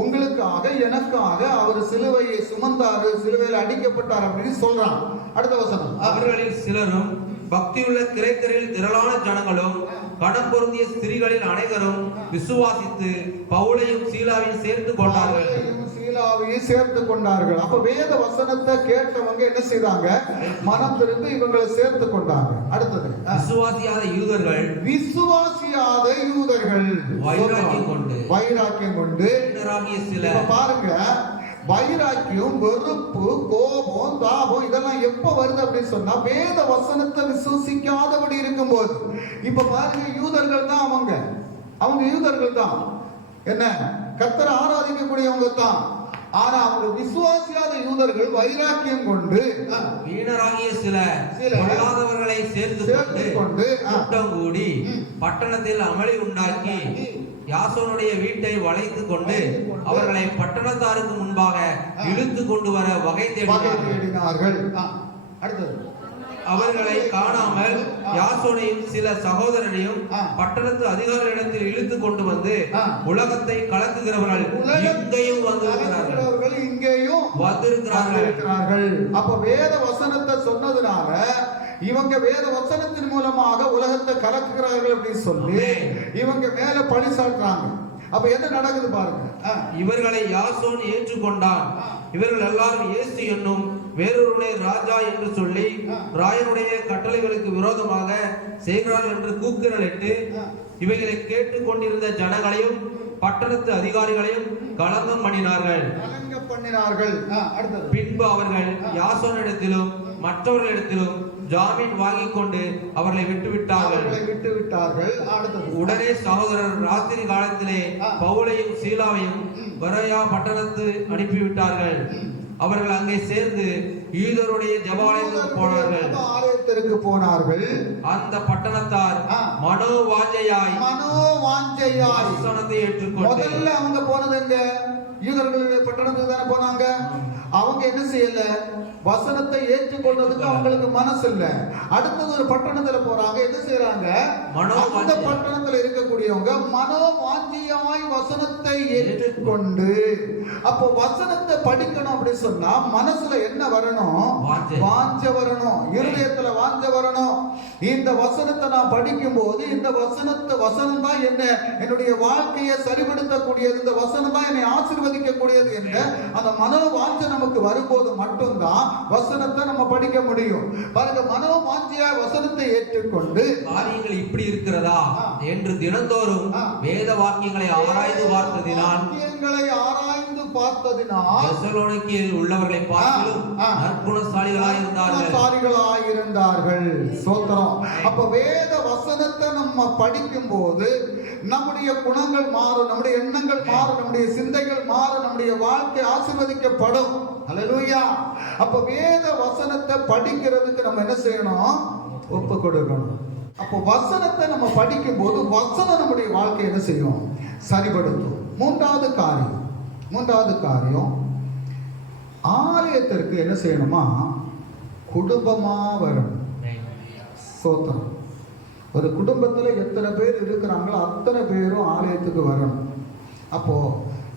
உங்களுக்காக, எனக்காக அவர் சிலுவையை சுமந்தாரு, சிலுவையில் அடிக்கப்பட்டார் அப்படின்னு சொல்றான். அடுத்த வசனம். அவர்களில் சிலரும் பக்தியுள்ள கிரேக்கரில் திரளான ஜனங்களும் கடன் பொருந்திய ஸ்திரீகளில் அனைவரும் விசுவாசித்து பவுலையும் சீலாவையும் சேர்த்து கொண்டார்கள். அப்ப வேத வசனத்தை கேட்டவங்க என்ன செய்தாங்க? மனம் திரும்பி இவங்களை சேர்த்து கொண்டாங்க. அடுத்தது, விசுவாசியாத யூதர்கள் வைராக்கியம் கொண்டு பாருங்க, வைராக்கியம், வெறுப்பு, கோபம், தாபம் இதெல்லாம் எப்ப வருது அப்படின்னு சொன்னா வேத வசனத்தை விசுவாசிக்காதபடி இருக்கும்போது. இப்ப பாருங்க, யூதர்கள் தான் அவங்க யூதர்கள் தான், என்ன கர்த்தரை ஆராதிக்கக்கூடியவங்க தான். ஆனா அவங்க விசுவாசியாத யூதர்கள் வைராக்கியம் கொண்டு வீணராகிய சில பொல்லாதவர்களை சேர்த்து கொண்டு கூட்டம் கூடி பட்டணத்தில் அமளி உண்டாக்கி யாசோனுடைய வீட்டை வளைத்து கொண்டு அவர்களை பட்டணத்தாருக்கு முன்பாக இழுத்து கொண்டு வர வகை தேடினார்கள். அடுத்தது, அவர்களை காணாமல் யாசோனையும் சில சகோதரரையும் பட்டணத்து அதிகாரிகளிடத்தில் இழுத்து கொண்டு வந்து உலகத்தை கலக்குகிறவர்கள் இங்கேயும் வந்திருக்கிறார்கள். அப்ப வேத வசனத்தை சொன்னதுனால இவங்க வேத வசனத்தின் மூலமாக உலகத்தை கலக்குகிறார்கள் அப்படின்னு சொல்லி இவங்க மேல பழி சாட்டுறாங்க. அப்ப என்ன நடக்குது பாருங்க. இவர்களை யாசோன் ஏற்றுக்கொண்டான். இவர்கள் எல்லாரும் இயேசு என்னும் வேறொருடைய ராஜா என்று சொல்லி ராயனுடைய கட்டளைகளுக்கு விரோதமாக செய்கிறார்கள் என்று கூக்குரலிட்டு இவைகளை கேட்டுக் கொண்டிருந்த ஜனங்களையும் பட்டணத்து அதிகாரிகளையும் கலங்கம் பண்ணினார்கள். பின்பு அவர்கள் யாசோனிடத்திலும் மற்றவர்களிடத்திலும் ஜாமீன் வாங்கி கொண்டு அவர்களை விட்டுவிட்டார்கள். உடனே சகோதரர் ராத்திரி காலத்திலே பவுலையும் சீலாவையும் பரோயா பட்டணத்து அனுப்பிவிட்டார்கள். அவர்கள் அங்கே சேர்ந்து யூதருடைய ஜெபாலயத்திற்கு போனார்கள். அந்த பட்டணத்தார் மனோவாஞ்சையாய் வசனத்தை ஏற்றுக்கொண்டு, முதல்ல அவங்க போனது எங்க? யூதர்களுடைய பட்டணத்துக்கு தானே போனாங்க. அவங்க என்ன செய்யல? வசனத்தை ஏற்றுக்கொள்றதுக்கு அவங்களுக்கு மனசு இல்ல. அடுத்தது ஒரு பட்டணத்துல போறாங்க. என்ன செய்யறாங்க? அந்த பட்டணத்துல இருக்கக்கூடியவங்க மனோவாஞ்சியாய் வசனத்தை ஏற்றுக்கொண்டு, அப்போ வசனத்தை படிக்கணும் அப்படின்னு சொன்னா மனசுல என்ன வரணும்? வாஞ்சை வரணும், இருதயத்துல வாஞ்சை வரணும். இந்த வசனத்தை நான் படிக்கும் போது இந்த வசனம் தான் என்னுடைய வாழ்க்கையை சரிபடுத்தக்கூடியது, இந்த வசனம் தான் என்னை ஆசீர்வதிக்கக்கூடியது என்ற அந்த மனோவாஞ்சை நமக்கு வரும்போது மட்டும்தான் வசனத்தை நம்ம படிக்க முடியும். பாருங்க, மனோவாஞ்சியா வசனத்தை ஏற்றுக்கொண்டு காரியங்கள் இப்படி இருக்கிறதா என்று தினந்தோறும் வேத வாக்கியங்களை ஆராய்ந்து பார்த்ததினால் தெசலோனிக்கேயில் உள்ளவர்களை பார்க்கிலும் நற்குணசாலிகளாயிருந்தார்கள். ஸ்தோத்திரம். அப்ப வேத வசனத்தை நம்ம படிக்கும் போது நம்முடைய குணங்கள் மாறும், நம்முடைய எண்ணங்கள் மாறும், நம்முடைய சிந்தைகள் மாறும், நம்முடைய வாழ்க்கை ஆசீர்வதிக்கப்படும். அல்லேலூயா. அப்ப வேத வசனத்தை படிக்கிறதுக்கு நம்ம என்ன செய்யணும்? ஒப்பு கொடுக்கணும். அப்போ வசனத்தை நம்ம படிக்கும் போது வசனம் நம்முடைய வாழ்க்கை என்ன செய்யும்? சரிபடுத்தும். மூன்றாவது காரியம் ஆலயத்திற்கு என்ன செய்யணுமா? குடும்பமா வரணும். ஸ்தோத்திரம். ஒரு குடும்பத்துல எத்தனை பேர் இருக்கிறாங்களோ அத்தனை பேரும் ஆலயத்துக்கு வரணும். அப்போ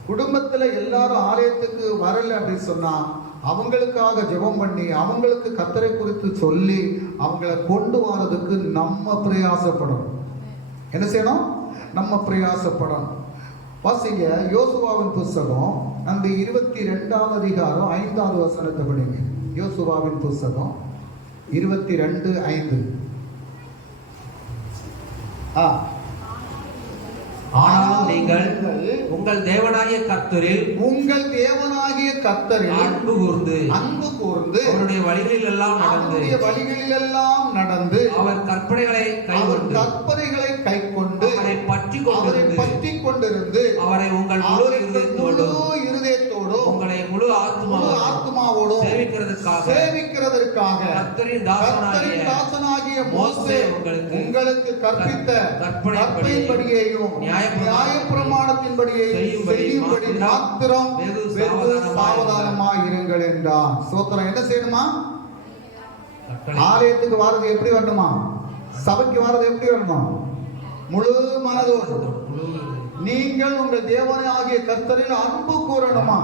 குடும்பத்துல எல்லாரும் ஆலயத்துக்கு வரல அப்படின்னு சொன்னா அவங்களுக்காக ஜெபம் பண்ணி அவங்களுக்கு கர்த்தரை குறித்து சொல்லி அவங்கள கொண்டு வரதுக்கு நம்ம பிரயாசப்படணும். என்ன செய்யணும்? நம்ம பிரயாசப்படணும். வாசிங்க, யோசுவாவின் புஸ்தகம் அந்த 22ஆம் அதிகாரம் 5வது வசனத்தை படிங்க. யோசுவாவின் புஸ்தகம் 22:5. ஆனாலும் நீங்கள் உங்கள் தேவனாகிய கர்த்தரில் அன்பு கூர்ந்து அவருடைய வழிகளில் எல்லாம் நடந்து அவர் கற்பனைகளை கைக்கொண்டு அவரை பற்றி கொண்டிருந்து அவரை உங்கள் முழு இருதயத்தோடும் உங்களை முழு ஆத்துமாவோடும் சேவிக்கிறதற்காக கர்த்தரின் தாசனாகிய மோசே உங்களுக்கு கற்பித்த கற்பனைப்படியேயும் நியாயப்பிரமாணத்தின்படியேயும் செய்யும்படி மாத்திரம் சாவதானமாய் இருங்கள் என்றார். ஸ்தோத்திரம். என்ன செய்யணுமா? ஆலயத்துக்கு வாரது எப்படி வரணுமா? சபைக்கு வாரது எப்படி வரணும்? முழு மனதோடு நீங்கள் உங்கள் தேவனாகிய கர்த்தரில் அன்பு கூறணுமா?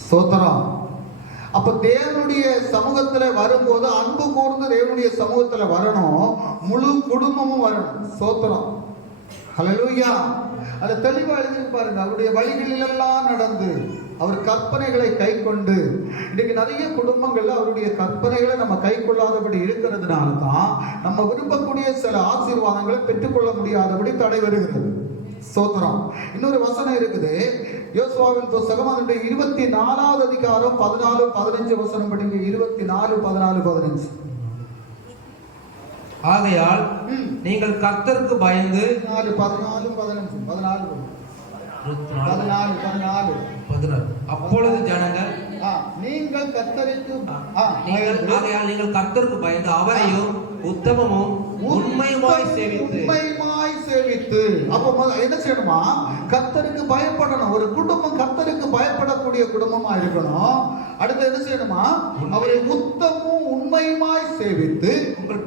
ஸ்தோத்திரம். அப்ப தேவனுடைய சமூகத்துல வரும்போது அன்பு கூர்ந்து தேவனுடைய சமூகத்துல வரணும். முழு குடும்பமும் வரணும். ஸ்தோத்திரம். ஹல்லேலூயா. அதை தெளிவா எழுதி பாருங்க. அவருடைய வழிகளில் எல்லாம் நடந்து அவர் கற்பனைகளை கை கொண்டு. இன்னைக்கு நிறைய குடும்பங்கள்ல அவருடைய கற்பனைகளை நம்ம கை கொள்ளாதபடி இருக்கிறதுனால தான் நம்ம விரும்பக்கூடிய சில ஆசீர்வாதங்களை பெற்றுக்கொள்ள முடியாதபடி தடை வருகிறது. ஸ்தோத்திரம். இன்னொரு வசனம் இருக்குது. யோசுவாவின் புஸ்தகம் அதனுடைய 24வது அதிகாரம் 14-15 வசனம் படிங்க. 24:14-15. ஆகையால் நீங்கள் கர்த்தருக்கு பயந்து 14 அப்பொழுது ஜனங்கள் நீங்கள் கர்த்தருக்கு பயந்து அவரையும் உத்தமமும் உண்மையுமாய் சேவித்து. அப்போ என்ன செய்யணுமா? கர்த்தருக்கு பயப்படணும். ஒரு குடும்பம் கர்த்தருக்கு பயப்படக்கூடிய குடும்பமா இருக்கணும். அடுத்து என்ன செய்யணுமா? அவரை உத்தமும் உண்மையுமாய் சேவித்து உங்கள்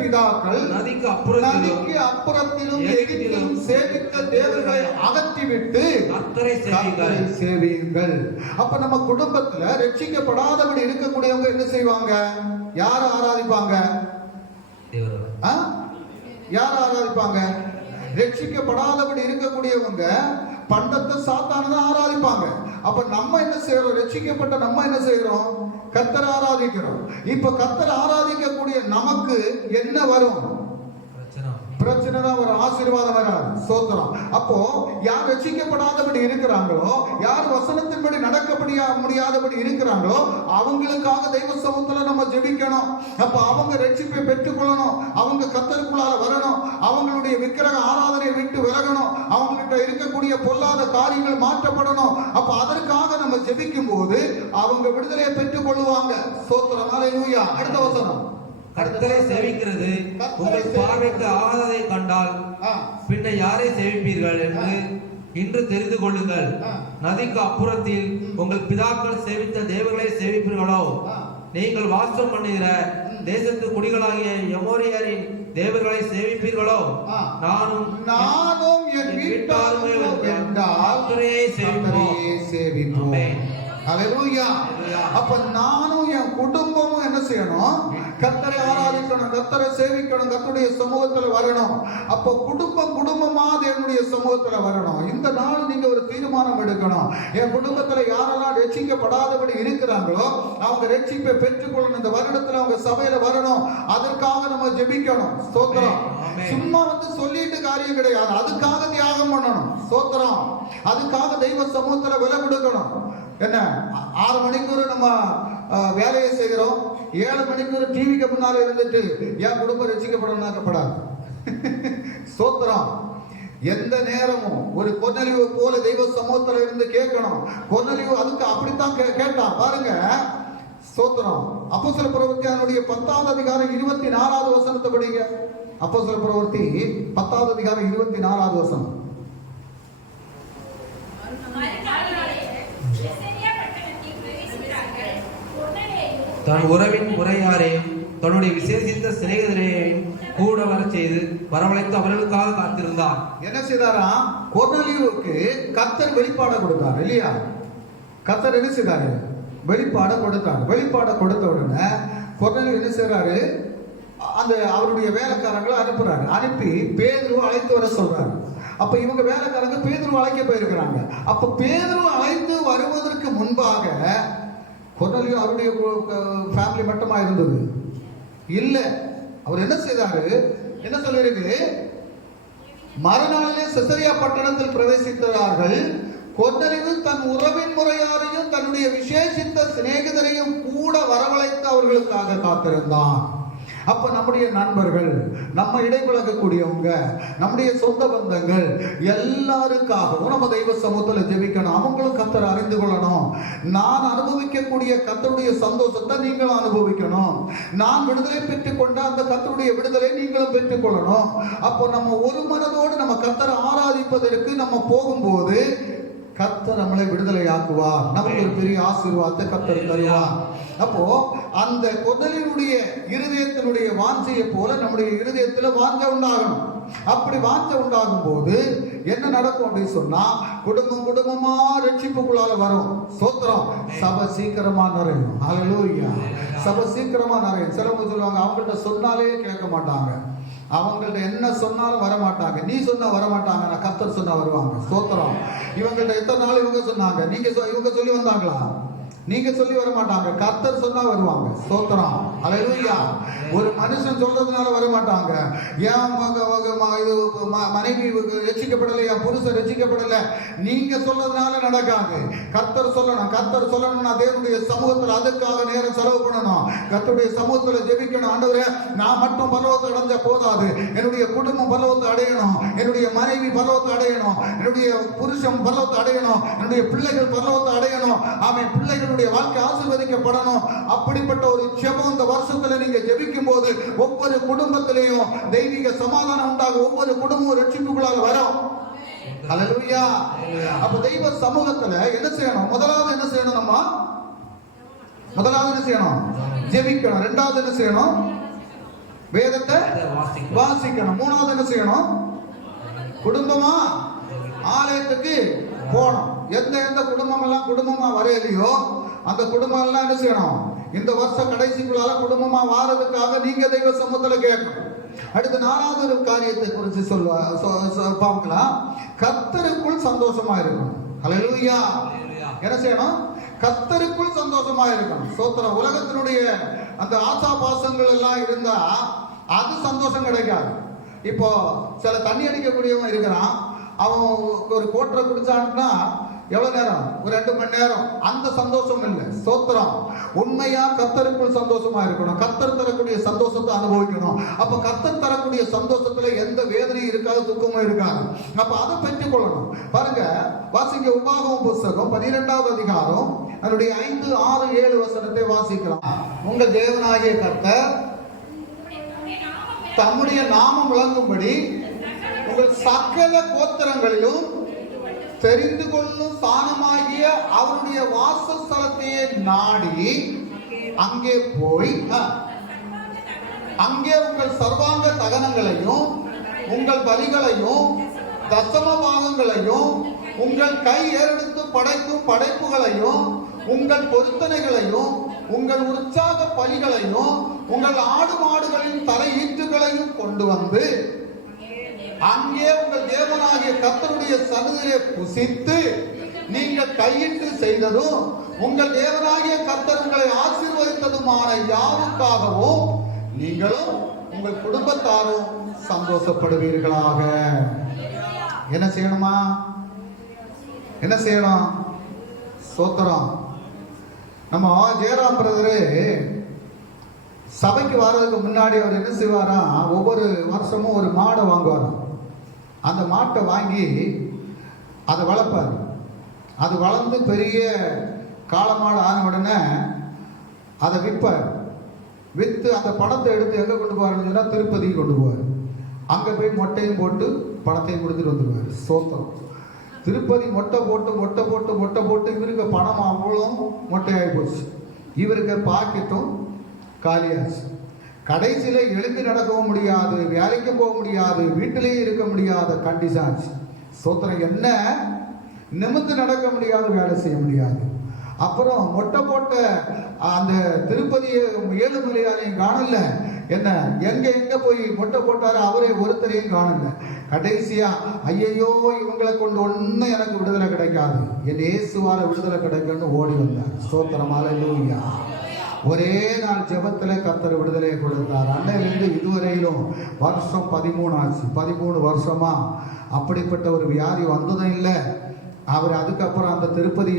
பிதாக்கள் நதிக்கு அப்புறத்திலும் எகிப்திலும் சேவித்த தேவர்களை அகற்றிவிட்டு கர்த்தரை சேவியுங்கள். அப்ப நம்ம குடும்பத்துல ரட்சிக்கப்படாதபடி இருக்கக்கூடியவங்க என்ன செய்வாங்க? யாரை ஆராதிப்பாங்க? யார் ஆராதிப்பாங்க? ரட்சிக்கப்படாதபடி இருக்கக்கூடியவங்க பண்டத்தை சாத்தானதை ஆராதிப்பாங்க. அப்ப நம்ம என்ன செய்யறோம்? ரட்சிக்கப்பட்ட நம்ம என்ன செய்யறோம்? கர்த்தரை ஆராதிக்கிறோம். இப்ப கர்த்தரை ஆராதிக்கக்கூடிய நமக்கு என்ன வரும்? பிரச்சனை தான் வரும், ஆசீர்வாதம் வராது. ஸ்தோத்திரம். அப்போ யார் ரட்சிக்கப்படாதபடி இருக்கிறாங்களோ, யார் வசனத்தின்படி முடியாதபடி இருக்கிறாங்களோ அவங்களுக்காக தெய்வ சமூகத்துல நம்ம ஜெபிக்கணும். அப்ப அவங்க ரட்சிப்பை பெற்றுக்கொள்ளணும். அவங்க கர்த்தருக்குள்ளார வரணும். அவங்களுடைய விக்கிரக ஆராதனையை விட்டு விலகணும். அவங்ககிட்ட இருக்கக்கூடிய பொல்லாத காரியங்கள் மாற்றப்படணும். அப்ப அதற்காக நம்ம ஜெபிக்கும் போது அவங்க விடுதலையை பெற்றுக் கொள்ளுவாங்க. ஸ்தோத்திரம். ஹல்லேலூயா. அடுத்த வசனம். கர்த்தரை சேவிக்கிறது உங்கள் பார்வைக்கு ஆகாததை கண்டால் பின்ன யாரை சேவிப்பீர்கள் என்று இன்று தெரிந்து கொள்ளுங்கள். நதிக்கு அப்புறத்தில் உங்கள் பிதாக்கள் சேவித்த தேவர்களை சேவிப்பீர்களோ? நீங்கள் வாசம் பண்ணுகிற தேசத்து குடிகளாகிய எமோரியரின் தேவர்களை சேவிப்பீர்களோ? நானும் என் வீட்டாருமே கர்த்தரையே சேவிப்போம். ஹல்லேலூயா. அப்ப நானும் என் குடும்பமும் என்ன செய்யணும்? கர்த்தரை ஆராதிக்கணும், கர்த்தரை சேவிக்கணும், கர்த்தருடைய சமூகத்துல வரணும். அப்போ குடும்பமா தேவனுடைய சமூகத்துல வரணும். இந்த நாள் நீங்க ஒரு தீர்மானம் எடுக்கணும். என் குடும்பத்துல யாரெல்லாம் ரட்சிக்கப்படாதபடி இருக்கிறாங்களோ அவங்க ரட்சிப்பை பெற்றுக்கொள்ளணும். இந்த வருடத்துல அவங்க சபையில வரணும். அதற்காக நம்ம ஜெபிக்கணும். ஸ்தோத்திரம். சும்மா சொல்லிட்டு காரியம் கிடையாது. அதுக்காக தியாகம் பண்ணணும். ஸ்தோத்திரம். அதுக்காக தெய்வ சமூகத்துல விலை கொடுக்கணும். என்ன 6 மணிக்கு நம்ம வேலையை செய்கிறோம், 7 மணிக்கு டிவிக்கு முன்னால இருந்துட்டு என் குடும்பம் ரட்சிக்கப்படப்படாது. ஸ்தோத்திரம். எந்த நேரமும் ஒரு கொர்நேலியு போல தெய்வ சமூகத்துல இருந்து கேட்கணும். கொர்நேலியு அதுக்கு அப்படித்தான் கேட்டான் பாருங்க. ஸ்தோத்திரம். அப்போஸ்தலர் பிரவர்த்தி 10வது அதிகாரம் 24வது வசனத்தை படிங்க. அப்போஸ்தலர் பிரவர்த்தி 10வது அதிகாரம் 24வது வசனம். தன் உறவின் முறையாரையும் தன்னுடைய விசேஷித்த சிநேகிதரையும் கூட வர செய்து வரவழைத்து அவர்களுக்காக காத்திருந்தார். என்ன செய்தாரா? கொர்நேலியுவுக்கு கர்த்தர் வெளிப்பாட கொடுத்தார் இல்லையா? கர்த்தர் என்ன செய்தாரு? வெளிப்பாட கொடுத்தார். வெளிப்பாட கொடுத்த உடனே கொர்நேலியு என்ன செய்றாரு? அந்த அவருடைய வேலைக்காரங்களை அனுப்புறாரு. அனுப்பி பேதுருவை அழைத்து வர சொல்றாரு. அப்ப இவங்க வேலைக்காரங்க பேதுருவை அழைக்க போயிருக்கிறாங்க. அப்ப பேதுருவை அழைத்து வருவதற்கு முன்பாக கொர்நேலியு அவருடைய ஃபேமிலி மட்டுமா இருந்தது இல்ல. அவர் என்ன செய்தாரு? என்ன சொல்லிருக்கு? மறுநாளிலே செசரியா பட்டணத்தில் பிரவேசித்தார்கள். கொர்நேலியு தன் உறவின் முறையாரையும் தன்னுடைய விசேஷித்த சிநேகிதரையும் கூட வரவழைத்து அவர்களுக்காக காத்திருந்தான். அப்ப நம்முடைய நண்பர்கள், நம்ம இடைபழகக்கூடியவங்க, நம்முடைய சொந்த பந்தங்கள் எல்லாருக்காகவும் நம்ம தெய்வ சமூகத்தில் ஜெபிக்கணும். அவங்களும் கர்த்தரை அறிந்து கொள்ளணும். நான் அனுபவிக்கக்கூடிய கர்த்தருடைய சந்தோஷத்தை நீங்களும் அனுபவிக்கணும். நான் விடுதலை பெற்றுக் கொண்ட அந்த கர்த்தருடைய விடுதலை நீங்களும் பெற்றுக் கொள்ளணும். அப்போ நம்ம ஒரு மனதோடு நம்ம கர்த்தரை ஆராதிப்பதற்கு நம்ம போகும்போது கர்த்தர் நம்மளை விடுதலை ஆக்குவார். நமக்கு ஒரு பெரிய ஆசீர்வாதத்தை கர்த்தர் தருவார். அப்போ அந்த கொர்நேலியுடைய இருதயத்தினுடைய வாஞ்சையை போல நம்முடைய இருதயத்துல வாஞ்சை உண்டாகணும். அப்படி வாஞ்சை உண்டாகும் போது என்ன நடக்கும் அப்படின்னு சொன்னா குடும்பமா ரட்சிப்புக்குள்ளால வரும். ஸ்தோத்திரம். சபை சீக்கிரமா நிறையும். ஹல்லேலூயா. சபை சீக்கிரமா நிறையும். சிலவங்க சொல்லுவாங்க அவங்கள்ட்ட சொன்னாலே கேட்க மாட்டாங்க, அவங்கள்ட்ட என்ன சொன்னாலும் வரமாட்டாங்க. நீ சொன்னா வரமாட்டாங்க, நான் கர்த்தர் சொன்னா வருவாங்க. ஸ்தோத்திரம். இவங்கள்ட்ட எத்தனை நாள் இவங்க சொன்னாங்க, இவங்க சொல்லி வந்தாங்களா? நீங்க சொல்லி வர மாட்டாங்க, கர்த்தர் சொன்னா வருவாங்க. ஸ்தோத்திரம். ஹல்லேலூயா. ஒரு மனுஷன் சொல்றதுனால வர மாட்டாங்க. ஏன் மனைவி ரட்சிக்கப்படலையா, புருஷன் ரட்சிக்கப்படல, நீங்க சொல்றதுனால நடக்காது. கர்த்தர் சொல்லணும். கர்த்தர் சொல்லணும்னா தேவனுடைய சமூகத்தில் அதுக்காக நேரம் செலவு பண்ணணும். கர்த்தருடைய சமூகத்தில் ஜெபிக்கணும். ஆண்டவரே, நான் மட்டும் பரலோகத்தை அடைஞ்ச போதாது, என்னுடைய குடும்பம் பரலோகத்தை அடையணும், என்னுடைய மனைவி பரலோகத்தை அடையணும், என்னுடைய புருஷன் பரலோகத்தை அடையணும், என்னுடைய பிள்ளைகள் பரலோகத்தை அடையணும். அவன் பிள்ளைகள் வாழ்க்கை ஆசீர்வதிக்கப்படணும். அப்படிப்பட்ட ஒரு ஜெபம் இந்த வருஷத்துல நீங்க ஜெபிக்கும் போது ஒவ்வொரு குடும்பத்திலையும் தெய்வீக சமாதானம் உண்டாகும். ஒவ்வொரு குடும்பமும் ரட்சிப்புக்குள்ளாக வரும். ஹல்லேலூயா. அப்ப தெய்வ சமூகத்துல என்ன செய்யணும்? முதலாவது என்ன செய்யணும்? நம்ம முதலாவது என்ன செய்யணும்? ஜெபிக்கணும். இரண்டாவது என்ன செய்யணும்? வேதத்தை வாசிக்கணும். மூணாவது என்ன செய்யணும்? குடும்பமா ஆலயத்துக்கு போகணும். எந்த குடும்பம் எல்லாம் குடும்பமா வரையிலையோ அந்த குடும்பம் எல்லாம் என்ன செய்யணும்? இந்த வருஷம் கடைசிக்குள்ளால குடும்பமா வாரதுக்காக நீங்க தெய்வ சமூகத்துல கேட்கணும். அடுத்து 4வது ஒரு காரியத்தை குறித்து பார்க்கலாம். கர்த்தருக்குள் சந்தோஷமா இருக்கணும். ஹல்லேலூயா. என்ன செய்யணும்? கர்த்தருக்குள் சந்தோஷமா இருக்கணும். ஸ்தோத்திரம். உலகத்தினுடைய அந்த ஆசா பாசங்கள் எல்லாம் இருந்தா அது சந்தோஷம் கிடைக்காது. இப்போ சில தண்ணி அடிக்கக்கூடியவன் இருக்கிறான், அவன் ஒரு கோட்டரை குடிச்சான்னா எவ்வளவு நேரம்? ஒரு 2 மணி நேரம். அந்த சந்தோஷம் இல்லை. ஸ்தோத்திரம். உண்மையா கர்த்தருக்குள் சந்தோஷமா இருக்கணும். கர்த்தர் தரக்கூடிய சந்தோஷத்தை அனுபவிக்கணும். அப்ப கர்த்தர் தரக்கூடிய சந்தோஷத்துல எந்த வேதனையும் இருக்காது, துக்கமும் இருக்காது. அப்ப அதை பெற்றுக் கொள்ளணும். பாருங்க, வாசிங்க. உபாகமம் புஸ்தகம் 12வது அதிகாரம் அதனுடைய 5, 6, 7 வசனத்தை வாசிக்கலாம். உங்கள் தேவனாகிய கர்த்தர் தம்முடைய நாமம் விளங்கும்படி உங்கள் சகல கோத்திரங்களிலும் தெரிந்து கொள்ளும் ஸ்தானமாகிய அவருடைய வாசஸ்தலத்தையே நாடி அங்கே போய் அங்கே உங்கள் சர்வாங்க தகனங்களையும் உங்கள் பலிகளையும் தசம பாகங்களையும் உங்கள் கை ஏறெடுத்து படைக்கும் படைப்புகளையும் உங்கள் பொருத்தனைகளையும் உங்கள் உற்சாக பலிகளையும் உங்கள் ஆடு மாடுகளின் தலையீற்றுகளையும் கொண்டு வந்து அங்கே உங்கள் தேவனாகிய கர்த்தருடைய சந்நிதியிலே புசித்து நீங்கள் கையிட்டு செய்ததும் உங்கள் தேவனாகிய கர்த்தர் உங்களை ஆசீர்வதித்ததுமான யாருக்காகவும் நீங்களும் உங்கள் குடும்பத்தாரும் சந்தோஷப்படுவீர்களாக. என்ன செய்யணுமா? என்ன செய்யணும்? ஸ்தோத்திரம். நம்ம ஜெயராம் பிரதரு சபைக்கு வர்றதுக்கு முன்னாடி அவர் என்ன செய்வாரா, ஒவ்வொரு வருஷமும் ஒரு மாடை வாங்குவாராம். அந்த மாட்டை வாங்கி அதை வளர்ப்பார். அது வளர்ந்து பெரிய காளமாடு ஆன உடனே அதை விற்பார். விற்று அந்த பணத்தை எடுத்து எங்கே கொண்டு போவாருன்னு சொன்னால் திருப்பதிக்கு கொண்டு போவார். அங்கே போய் மொட்டையும் போட்டு பணத்தையும் கொடுத்துட்டு வந்துடுவார். சோத்திரம். திருப்பதி மொட்டை போட்டு இவருக்கு பணம் அவ்வளோ மொட்டையாகி போச்சு. இவருக்கு பாக்கெட்டும் காலியாச்சு. கடைசியில் எழுந்து நடக்கவும் முடியாது, வேலைக்கு போக முடியாது, வீட்டிலேயே இருக்க முடியாத கண்டிஷன் ஆச்சு. சோத்திரம். என்ன நிமிர்ந்து நடக்க முடியாது, வேலை செய்ய முடியாது. அப்புறம் மொட்டை போட்ட அந்த திருப்பதி ஏழுமலையாரையும் காணல. என்ன எங்க போய் மொட்டை போட்டாரு, அவரே ஒருத்தரையும் காணல. கடைசியா ஐயையோ இவங்களை கொண்டு ஒன்னும் எனக்கு விடுதலை கிடைக்காது, என் இயேசுவால விடுதலை கிடைக்கும்னு ஓடி வந்தார். ஸ்தோத்திரம். அல்லேலூயா. ஒரே நாள் ஜெபத்துல கர்த்தர் விடுதலையை கொடுத்தார். அன்னையிலிருந்து இதுவரையிலும் வருஷம் 13 ஆச்சு. 13 வருஷமா அப்படிப்பட்ட ஒரு வியாதி வந்ததும் இல்லை. அவர் அதுக்கப்புறம் அந்த திருப்பதி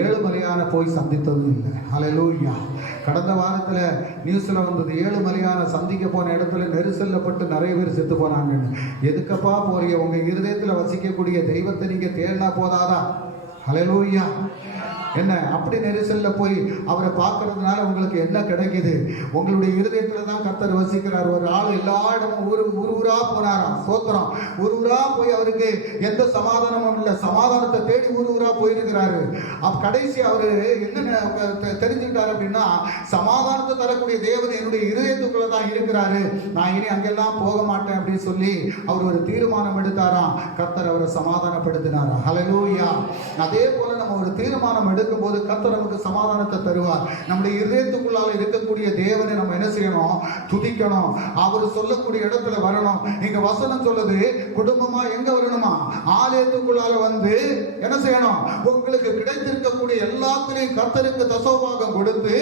ஏழுமலையான போய் சந்தித்ததும் இல்லை. அல்லேலூயா. கடந்த வாரத்தில் நியூஸில் வந்தது, ஏழுமலையான சந்திக்க போன இடத்துல நெரிசல்லப்பட்டு நிறைய பேர் செத்து போனாங்கன்னு. எதுக்கப்பா போறீங்க? உங்க இருதயத்தில் வசிக்கக்கூடிய தெய்வத்தை நீங்க தேடினா போதாதா? அல்லேலூயா. என்ன அப்படி நெரிசல்ல போய் அவரை பார்க்கறதுனால உங்களுக்கு என்ன கிடைக்குது? உங்களுடைய இருதயத்துல தான் கர்த்தர் வசிக்கிறார். ஒரு ஆள் எல்லா இடமும் ஊரா போனாராம். ஸ்தோத்திரம். ஊரா போய் அவருக்கு எந்த சமாதானமும் இல்லை. சமாதானத்தை தேடி ஊரா போயிருக்கிறாரு. கடைசி அவரு என்ன தெரிஞ்சுக்கிட்டாரு அப்படின்னா, சமாதானத்தை தரக்கூடிய தேவன் என்னுடைய இருதயத்துக்குள்ள தான் இருக்கிறாரு, நான் இனி அங்கெல்லாம் போக மாட்டேன் அப்படின்னு சொல்லி அவர் ஒரு தீர்மானம் எடுத்தாராம். கர்த்தர் அவரை சமாதானப்படுத்தினாரா. ஹல்லேலூயா. அதே போல நம்ம ஒரு தீர்மானம் எடுக்கும் போது கர்த்தர் நமக்கு சமாதானத்தை தருவார். நம்முடைய இதயத்துக்குள்ளால இருக்கக்கூடிய தேவனை நம்ம என்ன செய்யணும்? துதிக்கணும். அவர் சொல்லக்கூடிய இடத்துல வரணும். இங்க வசனம் சொல்லுது, குடும்பமா எங்க வரணுமா? ஆலயத்துக்குள்ளால வந்து என்ன செய்யணும்? உங்களுக்கு கிடைத்திருக்கக்கூடிய எல்லாத்திலையும் கர்த்தருக்கு தசமபாகம் கொடுத்து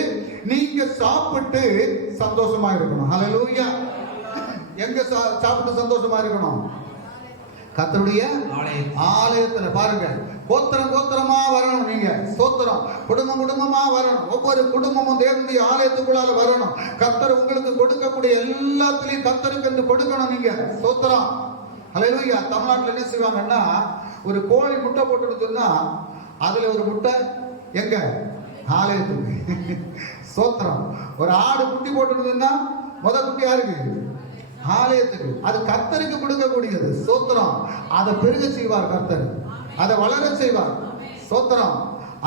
நீங்க சாப்பிட்டு சந்தோஷமா இருக்கணும். ஹல்லேலூயா. எங்க சாப்பிட்டு சந்தோஷமா இருக்கணும்? கர்த்தருடைய ஆலயத்துல. பாருங்க, கோத்திரமா வரணும். நீங்க ஸ்தோத்திரம். குடும்பமா வரணும். ஒவ்வொரு குடும்பமும் தேவனுடைய ஆலயத்துக்குள்ளால வரணும். கர்த்தர் உங்களுக்கு கொடுக்கக்கூடிய எல்லாத்திலையும் கர்த்தருக்கு என்று கொடுக்கணும். நீங்க ஸ்தோத்திரம். ஹல்லேலூயா. தமிழ்நாட்டில் என்ன செய்வாங்கன்னா, ஒரு கோழி முட்டை போட்டுருச்சுன்னா அதுல ஒரு முட்டை எங்க? ஆலயத்துக்கு. ஸ்தோத்திரம். ஒரு ஆடு குட்டி போட்டுருச்சுன்னா குட்டி யாருக்கு? ஆலயத்துக்கு. அது கர்த்தருக்கு கொடுக்கக்கூடியது. ஸ்தோத்திரம். அதை பெருக செய்வார் கர்த்தர், அதை வளர செய்வார். ஸ்தோத்திரம்.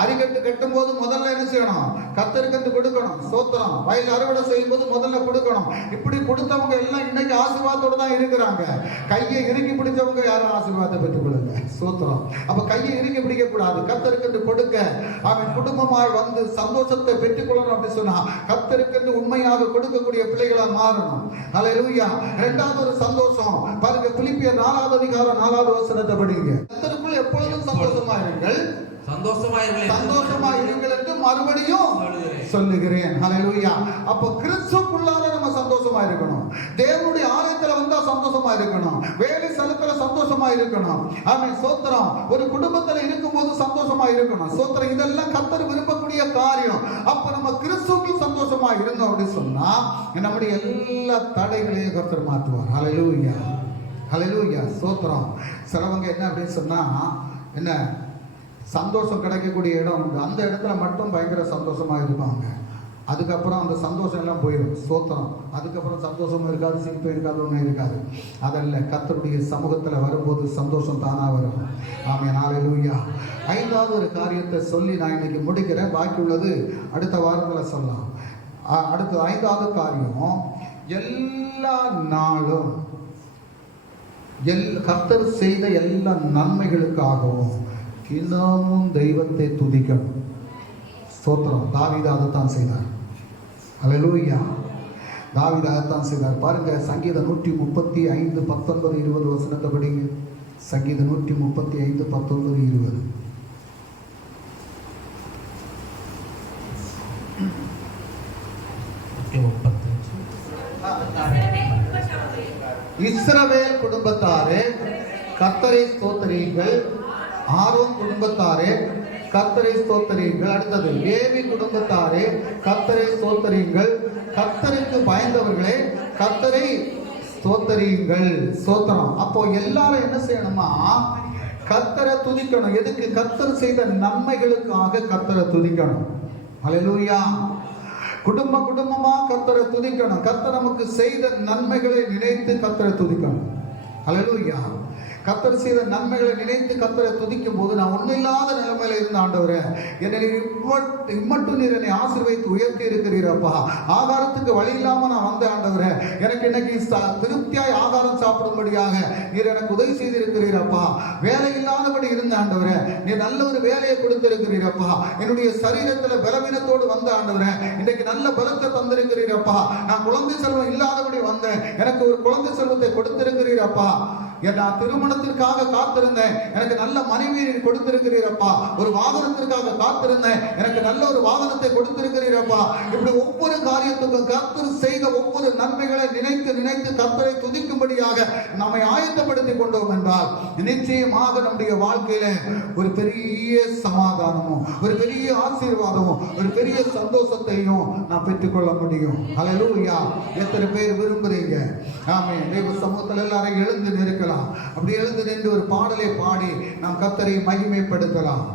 அரிக்கட்டு கட்டும் போது முதல்ல என்ன செய்யணும்? கர்த்தருக்கு கொடுக்கணும். ஸ்தோத்திரம். வயல் அறுவடை செய்யும் போது முதல்ல கொடுக்கணும். இப்படி கொடுத்தவங்க எல்லாம் இன்னைக்கு ஆசீர்வாதத்தோட தான் இருக்கிறாங்க. கையை இறுக்கி பிடிச்சவங்க யாரும் ஆசீர்வாதத்தை பெற்றுக் கொள்ளுங்க. ஸ்தோத்திரம். அப்ப கையை இறுக்கி பிடிக்க கூடாது, கர்த்தருக்கு கொடுக்க. அவன் குடும்பமாய் வந்து சந்தோஷத்தை பெற்றுக் கொள்ளணும் அப்படின்னு சொன்னா கர்த்தருக்கு உண்மையாக கொடுக்கக்கூடிய பிள்ளைகளா மாறணும். அல்லேலூயா. இரண்டாவது ஒரு சந்தோஷம் பாருங்க, பிலிப்பியர் 4வது அதிகாரம் 4வது வசனத்தை படிங்க. கர்த்தருக்குள் எப்பொழுதும் சந்தோஷமா இருங்கள், சந்தோஷமா இருங்கள் என்று மறுபடியும் சொல்லுகிறேன். ஹல்லேலூயா. அப்ப கிறிஸ்துவுக்குள்ளால நம்ம சந்தோஷமா இருக்கணும். தேவனுடைய ஆலயத்துல வந்தா சந்தோஷமா இருக்கணும். வேலை ஸ்தலத்துல சந்தோஷமா இருக்கணும். ஆமென். ஸ்தோத்திரம். ஒரு குடும்பத்துல இருக்கும்போது சந்தோஷமா இருக்கணும். ஸ்தோத்திரம். இதெல்லாம் கர்த்தர் விரும்பக்கூடிய காரியம். அப்ப நம்ம கிறிஸ்துவுக்குள் சந்தோஷமா இருந்தோம் அப்படின்னு சொன்னா நம்முடைய எல்லா தடைகளையும் கர்த்தர் மாற்றுவார். ஹல்லேலூயா. ஹல்லேலூயா. ஸ்தோத்திரம். சிலவங்க என்ன அப்படின்னு சொன்னா, என்ன சந்தோஷம் கிடைக்கக்கூடிய இடம் உண்டு, அந்த இடத்துல மட்டும் பயங்கர சந்தோஷமா இருப்பாங்க. அதுக்கப்புறம் அந்த சந்தோஷம் எல்லாம் போயிடும். ஸ்தோத்திரம். அதுக்கப்புறம் சந்தோஷமும் இருக்காது, சிரிப்பு இருக்காது, ஒன்றும் இருக்காது. அதல்ல, கர்த்தருடைய சமூகத்தில் வரும்போது சந்தோஷம் தானா வரும். ஆமென். ஹல்லேலூயா. 5வது ஒரு காரியத்தை சொல்லி நான் இன்னைக்கு முடிக்கிறேன். பாக்கி உள்ளது அடுத்த வாரத்தில் சொல்லலாம். அடுத்த 5வது காரியம், எல்லா நாளும் கர்த்தர் செய்த எல்லா நன்மைகளுக்காகவும் தினமும் தெய்வத்தை துதிக்கணும். ஸ்தோத்திரம். தாவீது அதைத்தான் செய்தார். அல்லேலூயா. தாவீது அதைத்தான் செய்தார். பாருங்க, சங்கீதம் 135 19 20 வசனத்தை படிங்க. சங்கீதம் 135 19 20. இஸ்ரவேல் குடும்பத்தாரே கர்த்தரை ஸ்தோத்திரியுங்கள். ஆரோன் குடும்பத்தாரே கர்த்தரை ஸ்தோத்திரியுங்கள். அடுத்தது, லேவி குடும்பத்தாரே கர்த்தரை ஸ்தோத்திரியுங்கள். கர்த்தருக்கு பயந்தவர்களே கர்த்தரை ஸ்தோத்திரியுங்கள். ஸ்தோத்திரம். அப்போ எல்லாரும் என்ன செய்யணுமா? கர்த்தரை துதிக்கணும். எதுக்கு? கர்த்தர் செய்த நன்மைகளுக்காக கர்த்தரை துதிக்கணும். அல்லேலூயா. குடும்பமா கர்த்தரை துதிக்கணும். கர்த்தர் நமக்கு செய்த நன்மைகளை நினைத்து கர்த்தரை துதிக்கணும். அல்லேலூயா. கர்த்தர் செய்த நன்மைகளை நினைத்து கர்த்தரை துதிக்கும் போது, நான் ஒன்றும் இல்லாத நிலைமையில இருந்த ஆண்டவரே, என்னை இம்மட்டும் நீர் என்னை ஆசீர்வதித்து உயர்த்தி இருக்கிறீரப்பா. ஆகாரத்துக்கு வழி இல்லாம நான் வந்த ஆண்டவரே, எனக்கு இன்னைக்கு திருப்தியாய் ஆகாரம் சாப்பிடும்படியாக நீர் எனக்கு உதவி செய்திருக்கிறீரப்பா. வேலை இல்லாதபடி இருந்த ஆண்டவரே, நீர் நல்ல ஒரு வேலையை கொடுத்திருக்கிறீரப்பா. என்னுடைய சரீரத்துல பலவீனத்தோடு வந்த ஆண்டவரே, இன்னைக்கு நல்ல பலத்தை தந்திருக்கிறீரப்பா. நான் குழந்தை செல்வம் இல்லாதபடி வந்தேன், எனக்கு ஒரு குழந்தை செல்வத்தை கொடுத்திருக்கிறீரப்பா. நான் திருமணத்திற்காக காத்திருந்தேன், எனக்கு நல்ல மனைவியை கொடுத்திருக்கிறீரப்பா. ஒரு வாகனத்திற்காக காத்திருந்தேன், எனக்கு நல்ல ஒரு வாகனத்தை கொடுத்திருக்கிறீரப்பா. இப்படி ஒவ்வொரு காரியத்துக்கும் கர்த்தர் செய்த ஒவ்வொரு நன்மைகளை நினைத்து நினைத்து கர்த்தரை துதிக்கும்படியாக நம்மை ஆயத்தப்படுத்திக் கொண்டோம் என்றால், நிச்சயமாக நம்முடைய வாழ்க்கையில ஒரு பெரிய சமாதானமும் ஒரு பெரிய ஆசீர்வாதமும் ஒரு பெரிய சந்தோஷத்தையும் நாம் பெற்றுக்கொள்ள முடியும். அல்லேலூயா. எத்தனை பேர் விரும்புறீங்க? ஆமென். தேவ சமூகத்தில் எல்லாரும் எழுந்து நிற்கலாம். அப்படி எழுந்து நின்று ஒரு பாடலை பாடி நாம் கர்த்தரை மகிமைப்படுத்தலாம்.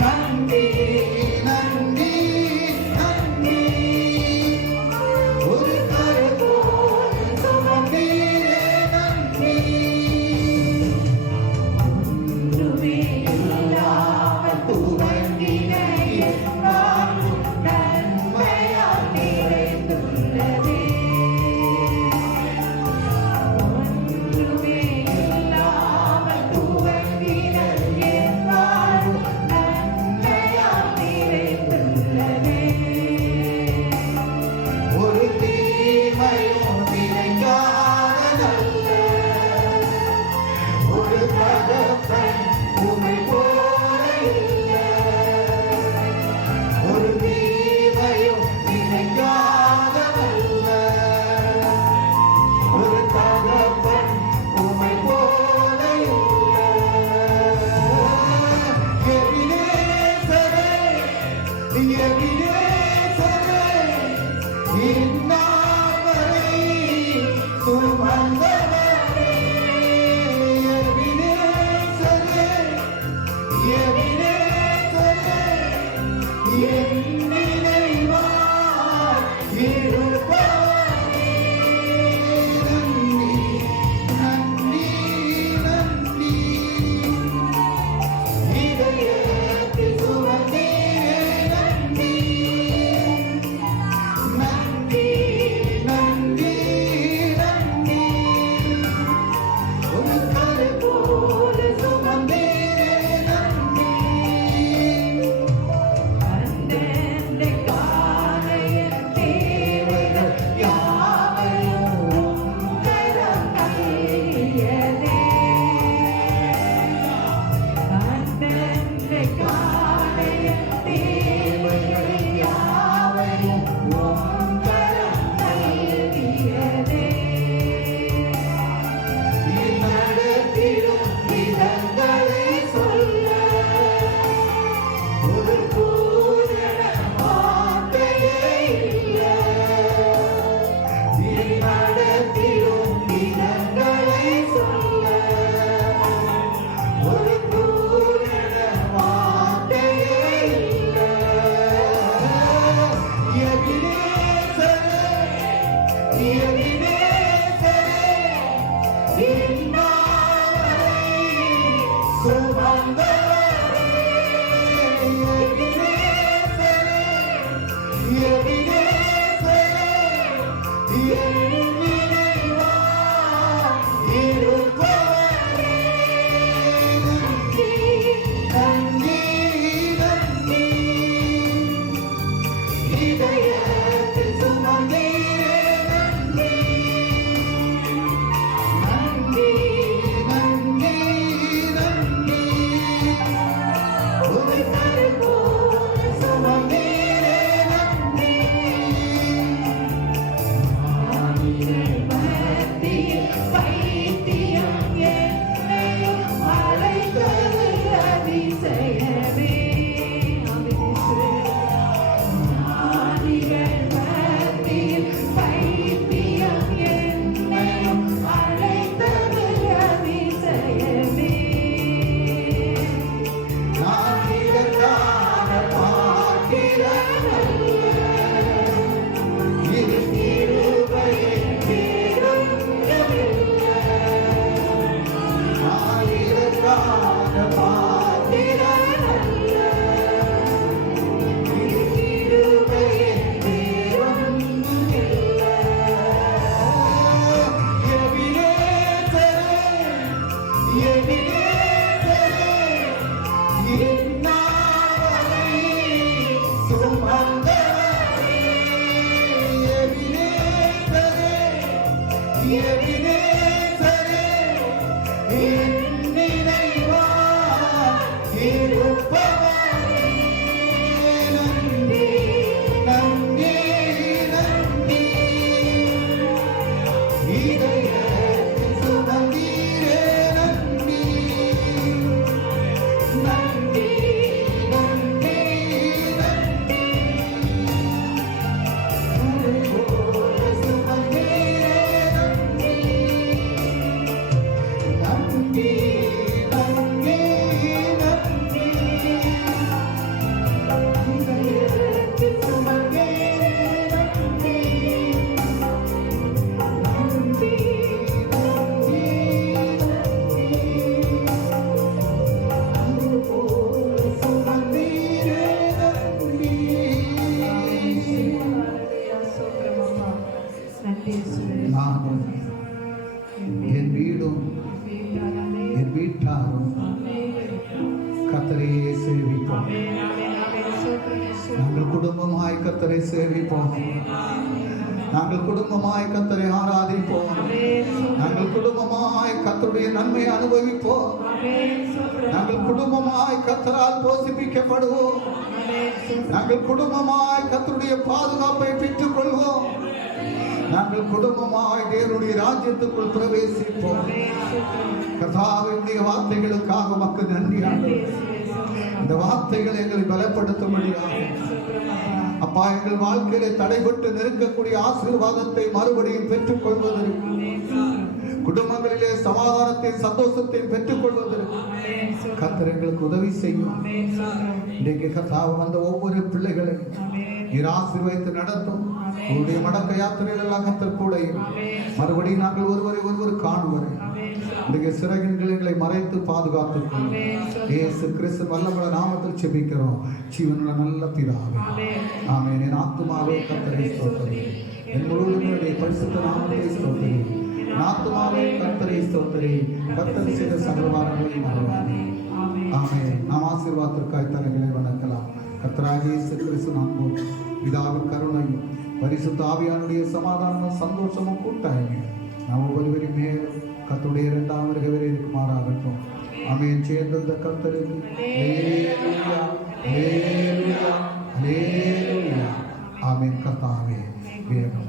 நன்றி நானும் என் வீடும் என் வீட்டாரும் கர்த்தரையே சேவிப்போம். நாங்கள் குடும்பமாய் கர்த்தரை சேவிப்போம். நாங்கள் குடும்பமாய் கர்த்தரை ஆராதிப்போம். நாங்கள் குடும்பமாய் கர்த்தருடைய நன்மையை அனுபவிப்போம். நாங்கள் குடும்பமாய் கர்த்தரால் போஷிப்பிக்கப்படுவோம். நாங்கள் குடும்பமாய் கர்த்தருடைய பாதுகாப்பை பெற்றுக் கொள்வோம். நாங்கள் குடும்பமாய் தேவனுடைய ராஜ்யத்துக்குள் பிரவேசிப்போம். கர்த்தாவினுடைய வார்த்தைகளுக்காக மக்கள் நன்றி. இந்த வார்த்தைகள் எங்களை பலப்படுத்தும்படியாக அப்பா எங்கள் வாழ்க்கையிலே தடைபட்டு நிற்கக்கூடிய ஆசீர்வாதத்தை மறுபடியும் பெற்றுக் கொள்வதற்கு, குடும்பங்களிலே சமாதானத்தை சந்தோஷத்தை பெற்றுக் கொள்வதற்கு கர்த்தர் எங்களுக்கு உதவி செய்யும். இன்றைக்கு கர்த்தாവ് வந்த ஒவ்வொரு பிள்ளைகளையும் நீர் ஆசீர்வதித்து நடத்தும். உங்களுடைய மடக்க யாத்திரைகள் எல்லாம் கர்த்தர் கூட மறுபடியும் நாங்கள் ஒருவரை ஒருவர் காணுவரை இன்றைக்கு சிறகின்களை மறைத்து பாதுகாத்துக் கொள்ளும். இயேசு கிறிஸ்து வல்லமுள்ள நாமத்தில் செபிக்கிறோம் ஜீவனுள்ள நல்ல பிதாவே, ஆமென். என் ஆத்துமாவே கர்த்தரை ஸ்தோத்திரி, என் முழுவதும் பரிசுத்த நாமத்தை ஸ்தோத்திரி. என் ஆத்துமாவே கர்த்தரை ஸ்தோத்திரி, கர்த்தர் செய்த சகலவாரங்களை மறவாதே. ஆமென். நாம் ஆசீர்வாதத்திற்காய் தலைகளை வணங்கலாம். கர்த்தராகிய இயேசு கிறிஸ்து நாமம் பிதாவின் கருணையும் பரிசுத்த ஆவியானுடைய சமாதானமும் சந்தோஷமும் கூட்டாயுமே நாம் ஒவ்வொருவரின் மேலும் கர்த்தருடைய இரண்டாம் வருகை வரை இருக்குமாறாகட்டும். ஆமென். சேர்ந்த கர்த்தருக்கு ஹல்லேலூயா, ஹல்லேலூயா, ஹல்லேலூயா. ஆமென். கர்த்தாவே வேணும்.